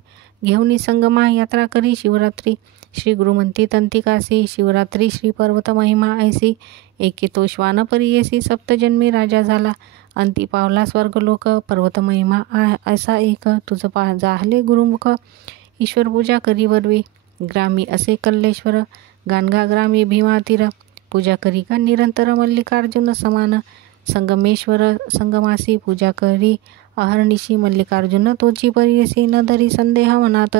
घेऊनी संगमा. यात्रा करी शिवरात्री. श्री गुरुमंती तंतिकासी. शिवरात्री श्री पर्वत महिमा ऐसी. एके तो श्वान परियेसी. सप्तजन्मी राजा झाला. अंती पावला स्वर्गलोक. पर्वत महिमा ऐसा एक. तुझ जाहले गुरुमुख. ईश्वर पूजा करी वरवी. ग्रामी असे कल्लेश्वर. गाणगा ग्रामी भीमातीर. पूजा करी का निरंतर मल्लिकार्जुन समान. संगमेश्वर संगमासी. पूजा करी अहर्निशी. मल्लिकार्जुन तोची परियसी. न धरी संदेह मनात.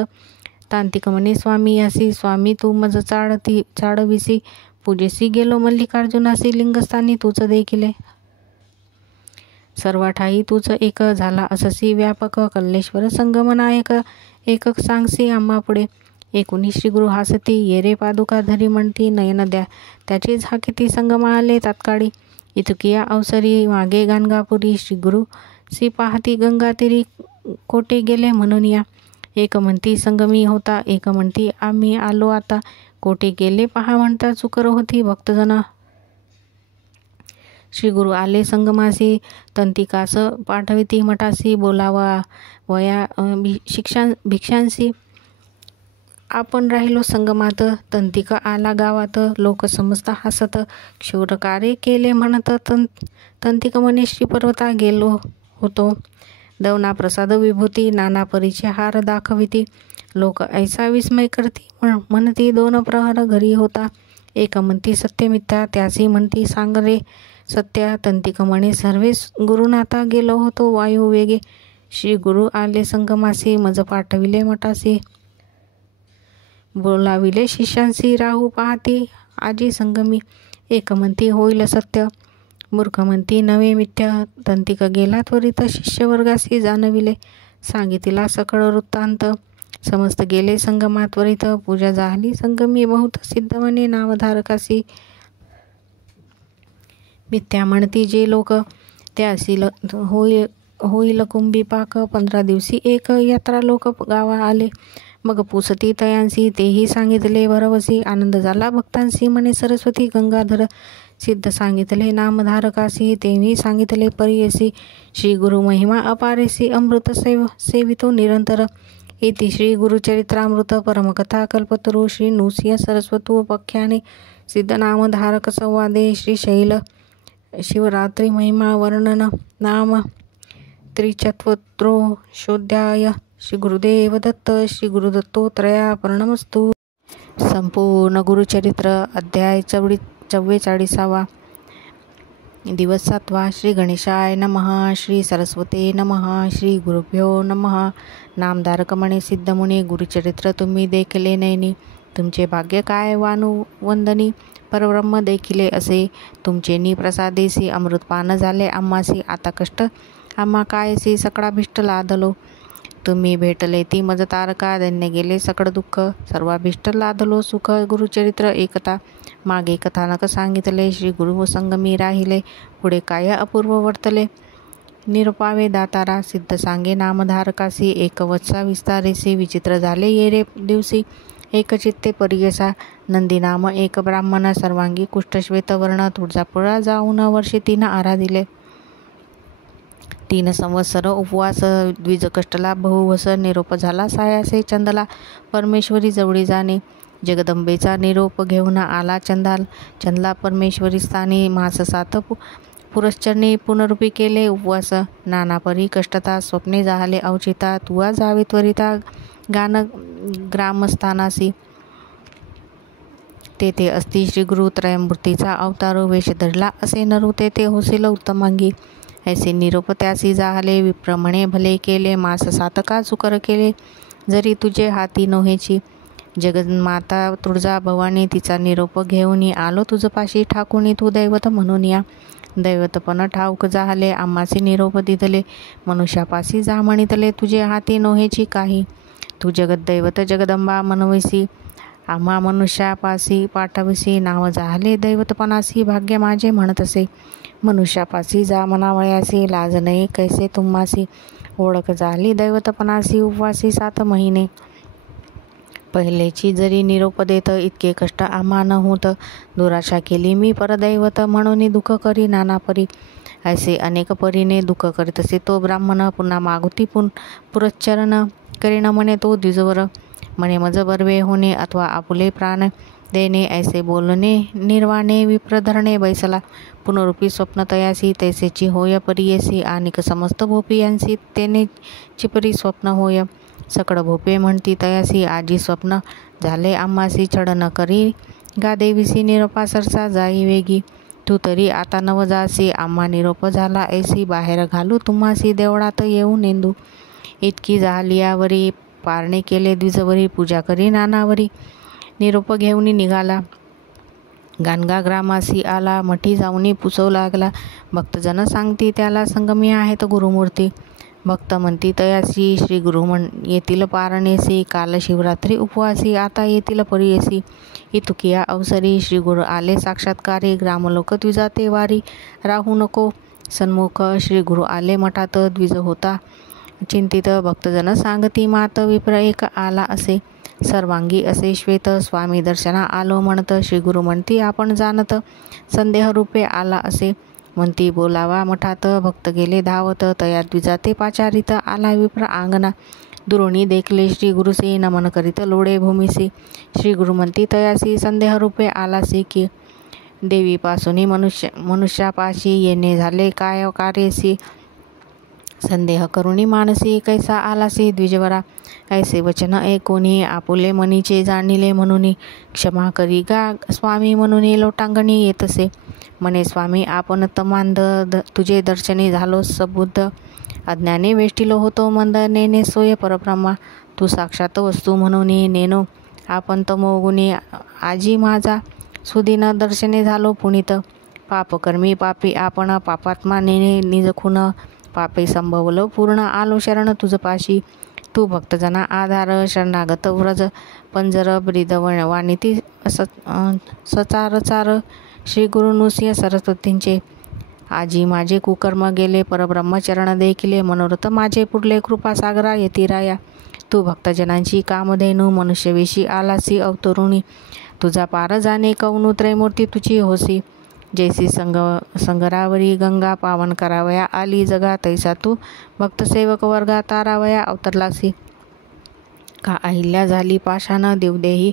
तांतिक म्हणे स्वामी यासी. स्वामी तू मज चाडविसी. पूजेसी गेलो मल्लिकार्जुनासी. लिंगस्थानी तूच देखिले. सर्व ठाई तूच एक झाला अससी व्यापक. कल्लेश्वर संगमनायक एकक सांगसी आम्हा पुढे. एकुणी श्री गुरु हासती ये रे पादुका धरी म्हणती नयन द्या त्याची झाकिती संगमा आले तात्काळी इतकिया अवसरी मागे गाणगापुरी श्री गुरु सी पाहती गंगा तिरी कोटे गेले म्हणून या एक म्हणती संगमी होता एक म्हणती आम्ही आलो आता कोटे गेले पहा म्हणता चुकर होती भक्तजन श्री गुरु आले संगमासी तंतिकास पाठविती मठासी बोलावा वया भिक्षांसी आपण राहिलो संगमात तंतिका आला गावात लोक समजता हसत क्षौरकार्य केले म्हणत तंतिक म्हणे श्री पर्वता गेलो होतो दवना प्रसाद विभूती नाना परीचे हार दाखविती लोक ऐसा विस्मय करती म्हणती 2 प्रहर घरी होता एक म्हणती सत्य मिथ्या त्यासी म्हणती सांग रे सत्या तंतिक म्हणे सर्वे गुरुनाथा गेलो होतो वायू वेगे श्री गुरु आले संगमासी मज पाठविले मठासी बोलाविले शिष्यांसी राहू पाहती आजी संगमी एक म्हणती होईल सत्य मूर्ख म्हणती नवे मिथ्य तंतिक गेला त्वरित शिष्यवर्गासी जाणविले सांगितला सकळ वृत्तांत समस्त गेले संगमात त्वरित पूजा झाली संगमी बहुत सिद्ध म्हणे नावधारकासी मिथ्या म्हणती जे लोक त्यासी होईल कुंभीपाक 15 दिवशी एक यात्रा लोक गावा आले मग पुसती तयांसी तेही सांगितले भरवसी आनंद झाला भक्तांसी म्हणे सरस्वती गंगाधर सिद्ध सांगितले नामधारकासी तेही सांगितले परियसी श्री गुरु महिमा अपारेसी अमृत सेवितो निरंतर इति श्री गुरुचरित्रामृत परमकथा कल्पतरू श्री नृसिंह सरस्वतो पख्याने सिद्ध नामधारक संवादे श्री शैल शिवरात्रि महिमा वर्णन नाम त्रिचत्वत्रोऽध्याय श्री गुरुदेव दत्त श्री गुरुदत्तोत्रया प्रणमस्तु। संपूर्ण गुरुचरित्र अध्याय 44 दिवस 7 श्री गणेशाय नमः श्री सरस्वते नमः श्री गुरुभ्यो नमः। नामधारक म्हणे सिद्ध मुनी गुरुचरित्र तुम्ही देखले नैनी तुमचे भाग्य काय वानुवंदनी परब्रह्म देखिले असे तुमचे नी प्रसादेसी अमृतपान झाले आम्हासी आता कष्ट आम्हा कायसी सकळाभिष्ट लादलो तुम्ही भेटले ती मज तारका दैन्य गेले सकळ दुःख सर्वाभिष्ट लादलो सुख गुरुचरित्र एकता मागे कथानक सांगितले श्री गुरु संगमी राहिले पुढे काय अपूर्व वर्तले निरुपावे दातारा सिद्ध सांगे नामधारकासी एक वत्सा विस्तारेसी विचित्र झाले येरे दिवसी एक चित्ते परियसा नंदी नाम एक ब्राह्मण सर्वांगी कुष्ठश्वेत वर्ण तुळजापुरा जाऊन वर्षे 3 आराधिले 3 संवत्सर उपवास द्विजकष्टला बहुवस निरोप झाला सायासे चंदला परमेश्वरी जवळी जाणे जगदंबेचा निरोप घेऊन आला चंदला परमेश्वरी स्थानी मास 7 पुरश्चरणी पुनरुपी केले उपवास नानापरी कष्टता स्वप्ने झाले अवचिता तुवा जावे त्वरिता गान ग्रामस्थानासी तेथे असती श्री गुरु त्रयमूर्तीचा अवतार वेश धरला असे नरू तेथे होसेल उत्तमांगी ऐसे निरोप त्यासी जाहले विप्र म्हणे भले केले मास 7 का चुकर केले जरी तुझे हाती नोहेची जगन्माता तुळजा भवानी तिचा निरोप घेऊन आलो तुझपाशी ठाकुनी तू दैवत म्हणून या दैवतपण ठाऊक जाहले आम्हासी निरोप दिधले मनुष्यापासी जा म्हणितले तुझे हाती नोहेची काही तू जगद्दैवत जगदंबा मनविसी आम्हा मनुष्यापासी पाठविसी नाव जाहले दैवतपणासी भाग्य माझे म्हणत असे मनुष्यापासी जा मनावयासी लाज नाही कैसे तुम्हासी ओळख झाली दैवतपणासी उपवासी 7 महिने पहिलेची जरी निरोप देत इतके कष्ट आम्हा न होत दुराशा केली मी परदैवत म्हणून दुःख करी नानापरी ऐसे अनेक परीने दुःख करीत असे तो ब्राह्मण पुन्हा मागुती पुरच्चरण करीन म्हणे तो द्विजवर म्हणे मज बर्वे होणे अथवा आपुले प्राण देणे ऐसे बोलणे निर्वाणे विप्रधरणे बैसला पुनरुपी स्वप्न तयासी तैसेची होय परियेसी आणिक समस्त भोपियांसी तेने चिपरी स्वप्न होय सकळ भोपे म्हणती तयासी आजी स्वप्न झाले आम्हासी छड न करी गा देवीसी निरोपा सरसा जाई वेगी तू तरी आता नव जासी आम्हा निरोप झाला ऐसी बाहेर घालू तुम्हासी देवळात येऊ नेंदू इतकी झालियावरी पारणे केले द्विजवरी पूजा करी नानावरी निरोप घेऊन निघाला गाणगा ग्रामासी आला मठी जाऊनी पुसवू लागला भक्तजन सांगती त्याला संगमी आहेत गुरुमूर्ती भक्त म्हणती तयासी श्री गुरु येतील पारणेसी, काल शिवरात्री उपवासी आता येतील परियसी, इतुकिया अवसरी श्री गुरु आले साक्षात्कारी, ग्रामलोक द्विजाते वारी राहू नको सन्मुख, श्री गुरु आले मठात द्विज होता चिंतित, भक्तजन सांगती मात विप्र एक आला असे, सर्वांगी असे श्वेत, स्वामी दर्शना आलो म्हणत, श्री गुरु म्हणती आपण जाणत, संदेह रूपे आला असे, म्हणती बोलावा मठात, भक्त गेले धावत, तया द्विजाते पाचारित, आला विप्र आंगना, दुरोणी देखले श्री गुरुसी, नमन करीत लोडे भूमीसी, श्री गुरु म्हणती तयासी, संदेह रूपे आलासी, की देवीपासून मनुष्यापाशी येणे झाले काय कार्यसी, संदेह करुणी मानसी, कैसा आलासी द्विजवरा, ऐसे वचन ऐकोनी, आपुले मनीचे जाणिले म्हणून, क्षमा करी गा स्वामी म्हणून लोटांगणी येतसे, म्हणे स्वामी आपण तमांध, तुझे दर्शनी झालो सबुद्ध, अज्ञाने वेष्टिलो होतो मंद, नेने सोय परब्रह्मा, तू साक्षात वस्तू म्हणून नेनो, आपण तमोगुणी आजी माझा, सुदीन दर्शने झालो पुनीत, पापकर्मी पापी आपण, पापात्मा नेने निज खून, पापे संभवलं पूर्ण, आलो शरण तुझपाशी, तू भक्तजना आधार, शरणागत व्रज पंजर, ब्रीद वाणिती सचारचार, श्री गुरु नृसिंह सरस्वतींचे, आजी माझे कुकर्म गेले, परब्रह्मचरण देखिले, मनोरथ माझे पुरले, कृपा सागरा यतिराया, तू भक्तजनांची कामधेनू, मनुष्यवेशी आलासी अवतरुणी, तुझा पार जाणे कौनू, त्रैमूर्ती तुझी होसी, जैसी संगरावरी गंगा पावन करावया आली जगा, तैसा तू भक्तसेवक वर्गा तारावया अवतरलासी, का अहिल्या झाली पाषाण, देवदेही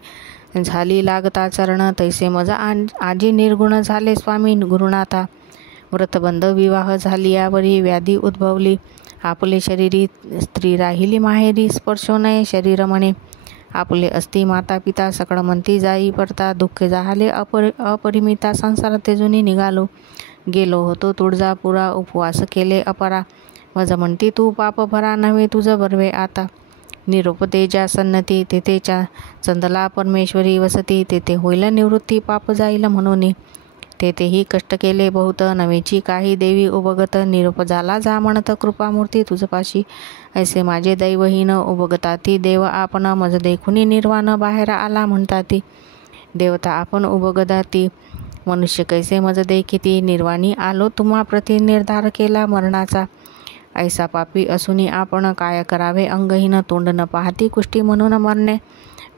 झाली लागता चरण, तैसे मज आजी निर्गुण झाले स्वामी गुरुनाथा, व्रतबंध विवाह झाली यावरी, व्याधी उद्भवली आपले शरीरी, स्त्री राहिली माहेरी, स्पर्शो नये शरीर म्हणे, आपले असती माता पिता, सकळ म्हणती जाई परता, दुःख झाले अपरिमिता, संसार तेजुनी निघालो, गेलो होतो तुळजापुरा, उपवास केले अपरा, मज म्हणती तू पाप भरा, नव्हे तुझं बरवे आता, निरोप तेजा सन्नती, तेथेच्या चंदला परमेश्वरी वसती, तेथे होईल निवृत्ती, पाप जाईल म्हणून, तेथेही कष्ट केले बहुत, नवेची काही देवी उभगत, निरोप झाला जा म्हणत, कृपामूर्ती तुझपाशी, ऐसे माझे दैवहीन उभगताती, देव आपण मज देखुनी निर्वाण, बाहेर आला म्हणताती, देवता आपण उभगदाती, मनुष्य कैसे मज देखिती, निर्वाणी आलो तुम्हा प्रति, निर्धार केला मरणाचा, ऐसा पापी असूनी आपण काय करावे, अंगहीन तोंड न पाहती, कुष्टी म्हणून मरणे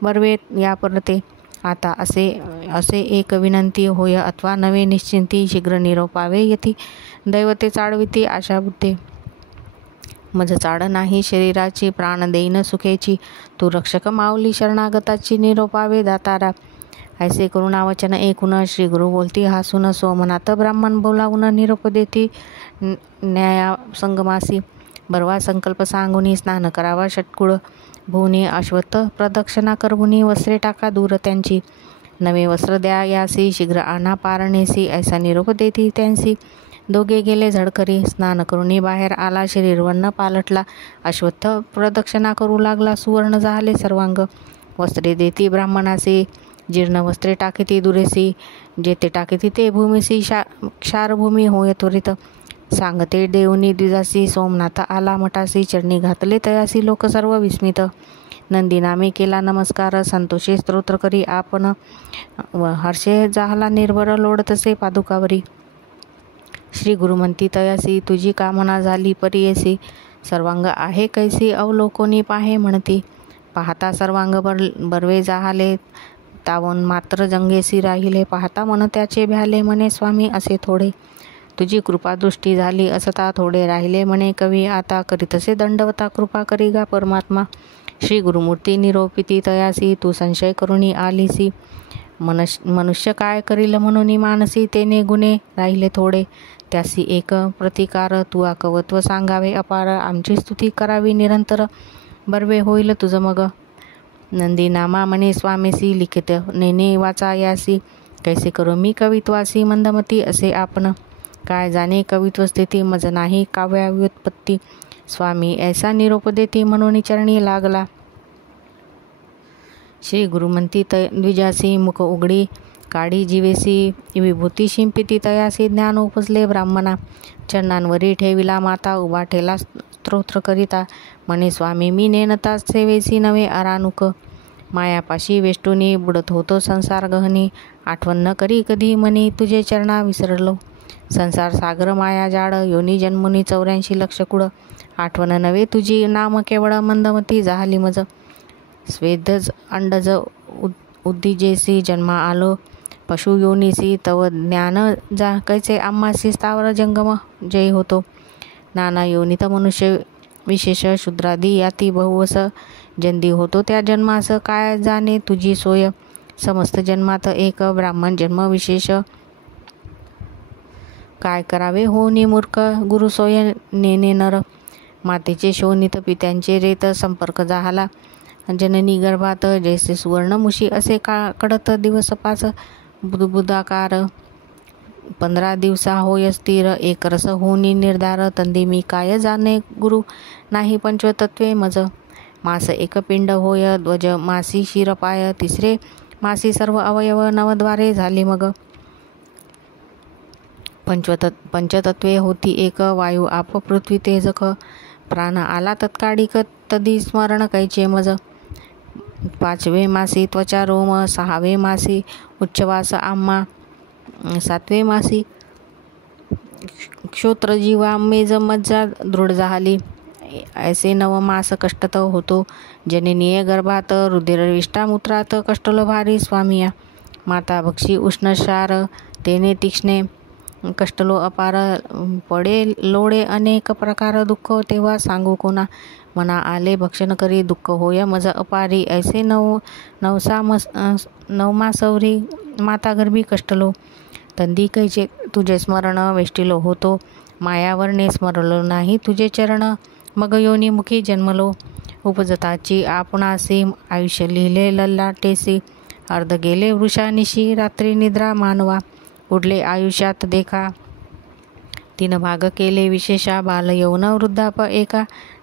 बरवे या परते, आता असे एक विनंती होय अथवा नवे निश्चिंती, शीघ्र निरोपावे यती, दैवते चाळविती आशा बुद्धे, मज चाड नाही शरीराची, प्राण देईन सुखेची, तू रक्षक माऊली शरणागताची, निरोपावे दातारा, ऐसे करुणावचन ऐकून, श्री गुरु बोलती हासून, सोमनाथ ब्राह्मण बोलावून, निरोप देती न्याया संगमासी, बरवा संकल्प सांगुनी, स्नान करावा षटकुळ भुवनी, अश्वत्थ प्रदक्षिणा करवुनी, वस्त्रे टाका दूर त्यांची, नवे वस्त्र द्या यासी, शीघ्र आणा पारणेसी, ऐसा निरोप देती त्यांसी, दोघे गेले झडकरी, स्नान करुनी बाहेर आला, शरीर वर्ण पालटला, अश्वत्थ प्रदक्षिणा करू लागला, सुवर्ण झाले सर्वांग, वस्त्रे देती ब्राह्मणासी, जीर्ण वस्त्रे टाकीती दुरेसी, जेथे टाकीती ते भूमीसी, क्षारभूमी होय त्वरित, सांगते देवनी द्विजासी, सोमनाथ आला मठासी, चरणी घातले तयासी, लोक सर्व विस्मित, नंदीनामे केला नमस्कार, संतोषे स्तोत्र करी आपण, हर्षे जाहला निर्भर लोडतसे पादुकावरी, श्री गुरु म्हणती तयासी, तुझी कामना झाली परियसी, सर्वांग आहे कैसी अवलोकोनी पाहे म्हणती, पाहता सर्वांग बरवे जाहले, तावून मात्र जंगेसी राहिले, पाहता मन त्याचे भ्याले, म्हणे स्वामी असे थोडे, तुझी कृपा दृष्टी झाली असता, थोडे राहिले म्हणे कवी आता, करीतसे दंडवता कृपा करी गा परमात्मा, श्री गुरुमूर्ती निरोपिती तयासी, तू संशय करुणी आलीसी, मनुष्य काय करील म्हणून मानसी, तेने गुणे राहिले थोडे, त्यासी एक प्रतिकार, तू कवत्व सांगावे अपार, आमची स्तुती करावी निरंतर, बर्वे होईल तुझं मग, नंदी नामा म्हणे स्वामीसी, लिखित नेने वाचा यासी, कैसे करू मी कवित्वासी मंदमती असे आपण, काय जाणे कवित्व स्थिती, मज नाही काव्याव्युत्पत्ती, स्वामी ऐसा निरोप देती, म्हणून चरणी लागला, श्री गुरु म्हणती द्विजासी, मुख उघडी काढी जीवेसी विभूती शिंपिती तयासी ज्ञान उपजले ब्राह्मणा. चरणांवरी ठेविला माता उभा ठेला स्तोत्र करिता. म्हणे स्वामी मी नेनता सेवेसी नवे अरानुक. मायापाशी वेष्टुनी बुडत होतो संसार गहनी. आठवण न करी कधी मनी तुझे चरणा विसरलो. संसार सागर माया जाड योनी जन्मुनी 84 लक्ष कुड. आठवण नव्हे तुझी नाम केवळ मंदमती झाली मज. स्वेदज अंडज उद्दिजेसी जन्मा आलो पशु योनीसी. तव ज्ञान जा कैसे आम्हासी स्थावर जंगम जय होतो. नाना योनीत मनुष्य विशेष शूद्रादी याती बहुवस. जंदी होतो त्या जन्मास काय जाणे तुझी सोय. समस्त जन्मात एक ब्राह्मण जन्म विशेष. काय करावे होनी मूर्ख गुरु सोय नेने नर. मातेचे शोणित पित्यांचे रेत संपर्क झाला. जननी गर्भात जैसे सुवर्ण मुशी असे कडत दिवस 5 बुदबुदाकार. 15 दिवसा होय स्थिर एक रस होनी निर्धार. तंदी मी काय जाणे गुरु नाही पंचतत्वे मज. मास एक पिंड होय ध्वज मासी शिरपाय. तिसरे मासी सर्व अवयव नवद्वारे झाली मग. पंचतत्वे होती एक वायू आप पृथ्वी तेजक. प्राण आला तत्काळिक तदी स्मरण कैचे मज. 5वे मासी त्वचा रोम. 6वे मासी उच्चवास आम्हा. 7वे मासी क्षोत्रजीवा मेज मज्जा दृढ झाली. ऐसे 9 मास कष्टत होतो जननीय गर्भात. रुधिरविष्टा मूत्रात कष्टलो भारी स्वामिया. माता भक्षी उष्णशार तेने तीक्ष्णे कष्टलो अपार. पडे लोळे अनेक प्रकार दुःख तेव्हा सांगू कोणा. मना आले भक्षण करी दुःख होय मज अपारी. ऐसे 9 मासवरी माता गर्भी कष्टलो. तंदी कैचे तुझे स्मरण वेष्टिलो होतो. मायावरणे स्मरलो नाही तुझे चरण. मग योनिमुखी जन्मलो. उपजताची आपणासी आयुष्य लिहिले ललाटेसी. अर्ध गेले वृषानिशी रात्री निद्रा मानवा. उडले आयुष्यात देखा 3 भाग केले विशेषा. बाल यौन वृद्धाप एका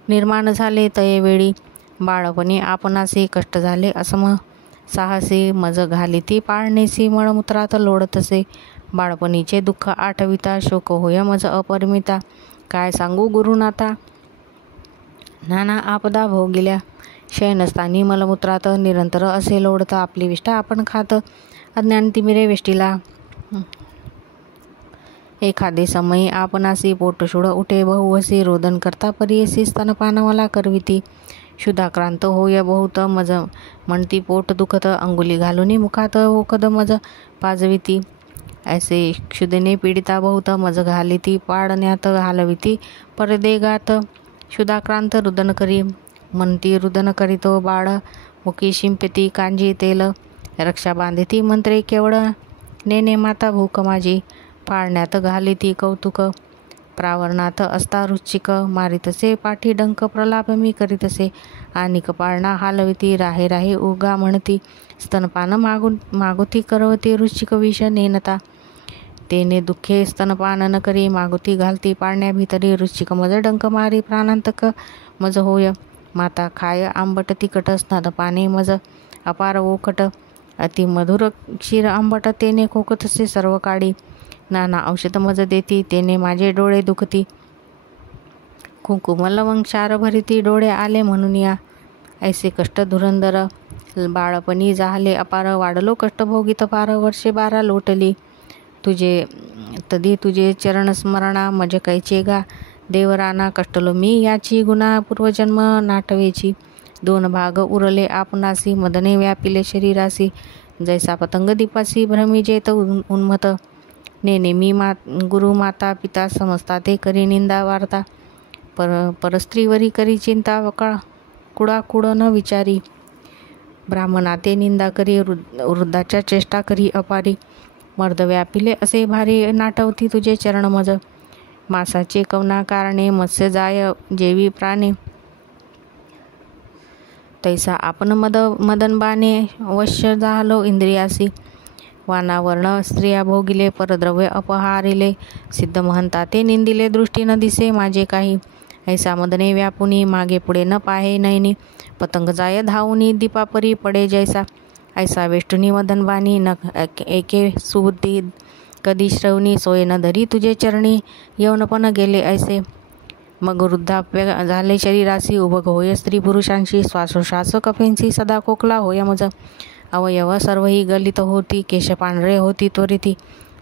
निर्माण झाले तये वेळी. बाळपणी आपणासी कष्ट झाले असम साहसी. मज घाली ती पाळणेसी मळमूत्रात लोळतसे. बाळपणीचे दुःख आठविता शोक होय मज अपरिमिता. काय सांगू गुरुनाथा नाना आपदा भोगिल्या. शयनस्थानी मलमूत्रात निरंतर असे लोळता. आपली विष्ठा आपण खात अज्ञान तिमिरे वेष्टीला. एखादे समयी आपणासी पोटशुळ उठे बहुवसी. रोदन करता परियसी स्तनपान मला करविती. शुद्धाक्रांत होय बहुत मज म्हणती पोट दुखत. अंगुली घालुनी मुखात ओखद मज पाजविती. ऐसे क्षुदेने पीडिता बहुत मज घालिती. पाडण्यात घालविती परदेगात. शुद्धाक्रांत रुदन करी म्हणती रुदन करीतो बाळ. मुखी शिंपती कांजी तेल. रक्षा बांधिती मंत्रे केवळ. नेने माता भूक माझी. पाळण्यात घालिती कौतुक. प्रावरणात असता रुचिक. मारितसे पाठी डंक प्रलाप मी करीतसे. आनिक पाळणा हालविती. राहे राहे उगा म्हणती. स्तनपान मागुती करवती रुचिक विष नेनता. तेने दुःखे स्तनपान न करी. मागुती घालती पाळण्या भीतरी. रुचिक मज डंक मारी प्राणांतक मज होय. माता खाय आंबट तिखट. स्तनपाने मज अपार ओखट. अति मधुर क्षीर आंबट तेने खोकतसे सर्व काळी. नाना औषध मज देती तेने माझे डोळे दुखती. कुंकुम लवंग क्षार भरिती डोळे आले म्हणून या. ऐसे कष्ट धुरंदर बाळपणी झाले अपार. वाढलो कष्ट भोगीत पार. वर्षे 12 लोटली. तुझे चरण स्मरणा मज कैचे गा. देवराना कष्टलो मी याची गुणा. पूर्वजन्म नाटवेची. 2 भाग उरले आपणासी. मदने व्यापिले शरीरासी. जैसा पतंग दीपासी भ्रमिजेत उन्मत. नेने मी गुरु माता पिता समजता ते करी निंदा वार्ता. परस्त्रीवरी करी चिंता कुडाकुड न विचारी. ब्राह्मणा ते निंदा करी. वृद्धाच्या चेष्टा करी अपारी. मर्द व्यापिले असे भारी. नाटवती तुझे चरण मज. मासाचे कवना कारणे मत्स्य जाय जेवी प्राणे. तैसा आपण मदनबाने वश्य झालो इंद्रियासी. वानावर्ण स्त्रिया भोगिले. परद्रव्य अपहारिले. सिद्ध महंता ते निंदिले. दृष्टी न दिसे माझे काही. ऐसा मदने व्यापुनी. मागे पुढे न पाहे नयनी. पतंग जाय धावुनी. दीपापरी पडे जैसा. ऐसा वेष्टुनी मदनबानी न एके सुबुद्धी कधी श्रवणी सोय न धरी तुझे चरणी यवनपण गेले ऐसे मग वृद्धाप्य झाले शरीरासी उभग होय स्त्री पुरुषांशी श्वासोश्वास कफेंची सदा खोकला होय मज अवयव सर्वही गलित होती केश पांढरे होती त्वरिती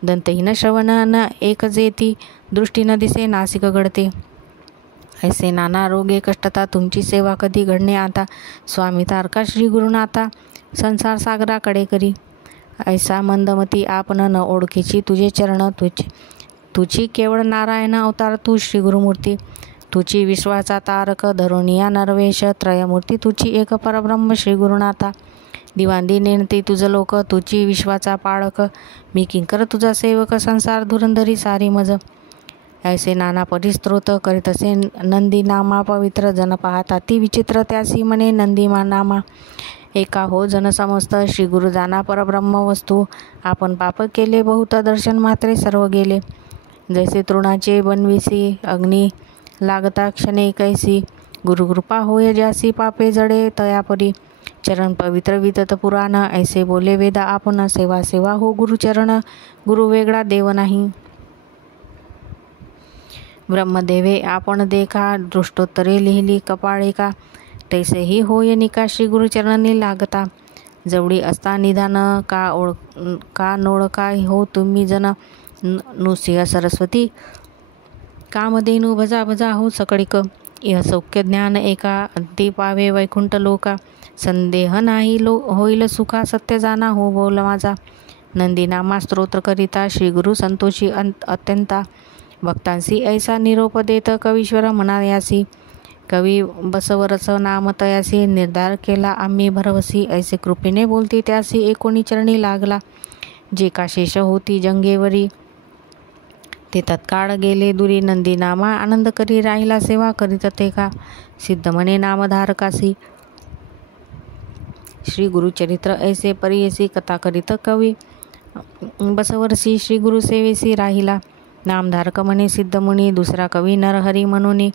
दंतहीन श्रवण न एक जेती दृष्टी न दिसे नासिक गळते ऐसे नाना रोगे कष्टता तुमची सेवा कधी घडणे आता स्वामी तारका श्री गुरुनाथा संसार सागराकडे करी ऐसा मंदमती आपण न ओळखीची तुझे चरण तुझी केवळ नारायण अवतार तू श्री गुरुमूर्ती तुझी विश्वाचा तारक धरुनिया नरवेश त्रयमूर्ती तुझी एक परब्रह्म श्री गुरुनाथा दिवांदी नेणती तुझ लोक तुझी विश्वाचा पाळक मी किंकर तुझा सेवक संसार धुरंधरी सारी मज ऐसे नाना परिस्त्रोत करीतसे नंदी नामा पवित्र जन पाहता ती विचित्र त्यासी म्हणे नंदी नामा एका हो जन समस्त श्री गुरु जाना परब्रह्म वस्तू आपण पाप केले बहुत दर्शन मात्रे सर्व गेले जैसे तृणाचे बनविसी अग्नी लागता क्षणे कैसी गुरुकृपा होय ज्यासी पापे जडे तयापरी चरण पवित्र वितत पुराण ऐसे बोले वेद आपण सेवा सेवा हो गुरुचरण गुरु वेगळा देव नाही ब्रह्मदेवे आपण देखा दृष्टोत्तरे लिहिली कपाळिका तैसेही होय निका श्री गुरुचरणी लागता जवळी असता निदान का नोळका हो तुम्ही जन नुसिंह सरस्वती कामधेनु भजा भजा हो सकळिक इह सौख्य ज्ञान एका अद्दी पावे वैकुंठ लोका संदेह नाही होईल सुखा सत्य जाना हो बोल माझा नंदीनामा स्तोत्र करिता श्री गुरु संतोषी अत्यंता भक्तांसी ऐसा निरोप देत कवीश्वर म्हणायासी कवी बसवरच नाम तयासी निर्धार केला आम्ही भरवसी ऐसे कृपेने बोलती त्यासी एकोणी चरणी लागला जे का शेष होती जंगेवरी ते तत्काळ गेले दुरी नंदीनामा आनंद करी राहिला सेवा करीत ते का सिद्ध म्हणे नामधारकासी श्री गुरुचरित्र ऐसे परियसी कथा करीत कवी बसवरसी श्री गुरु सेवेसी राहिला नामधारक म्हणे सिद्ध मुनी दुसरा कवी नरहरी म्हणून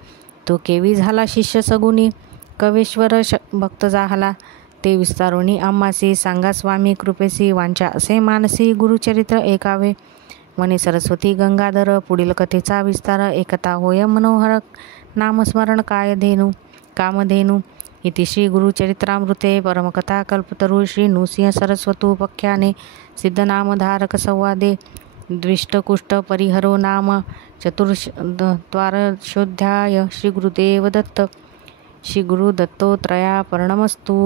तो केवी झाला शिष्य सगुनी कवेश्वर भक्त झाला ते विस्तारुनी आम्हासी सांगा स्वामी कृपेसी वांचा असे मानसी गुरुचरित्र ऐकावे म्हणे सरस्वती गंगाधर पुढील कथेचा विस्तार एकता होय मनोहर नामस्मरण कामधेनु इति श्री गुरुचरित्रामृते परमकथा कल्पतरू श्री नृसिंह सरस्वतु पख्याने सिद्धनामधारक संवादे द्विष्टकुष्ठ परिहरो नाम चतुर्द्वारशोऽध्याय श्री गुरुदेव दत्त श्री गुरु दत्तोत्रया प्रणमस्तु।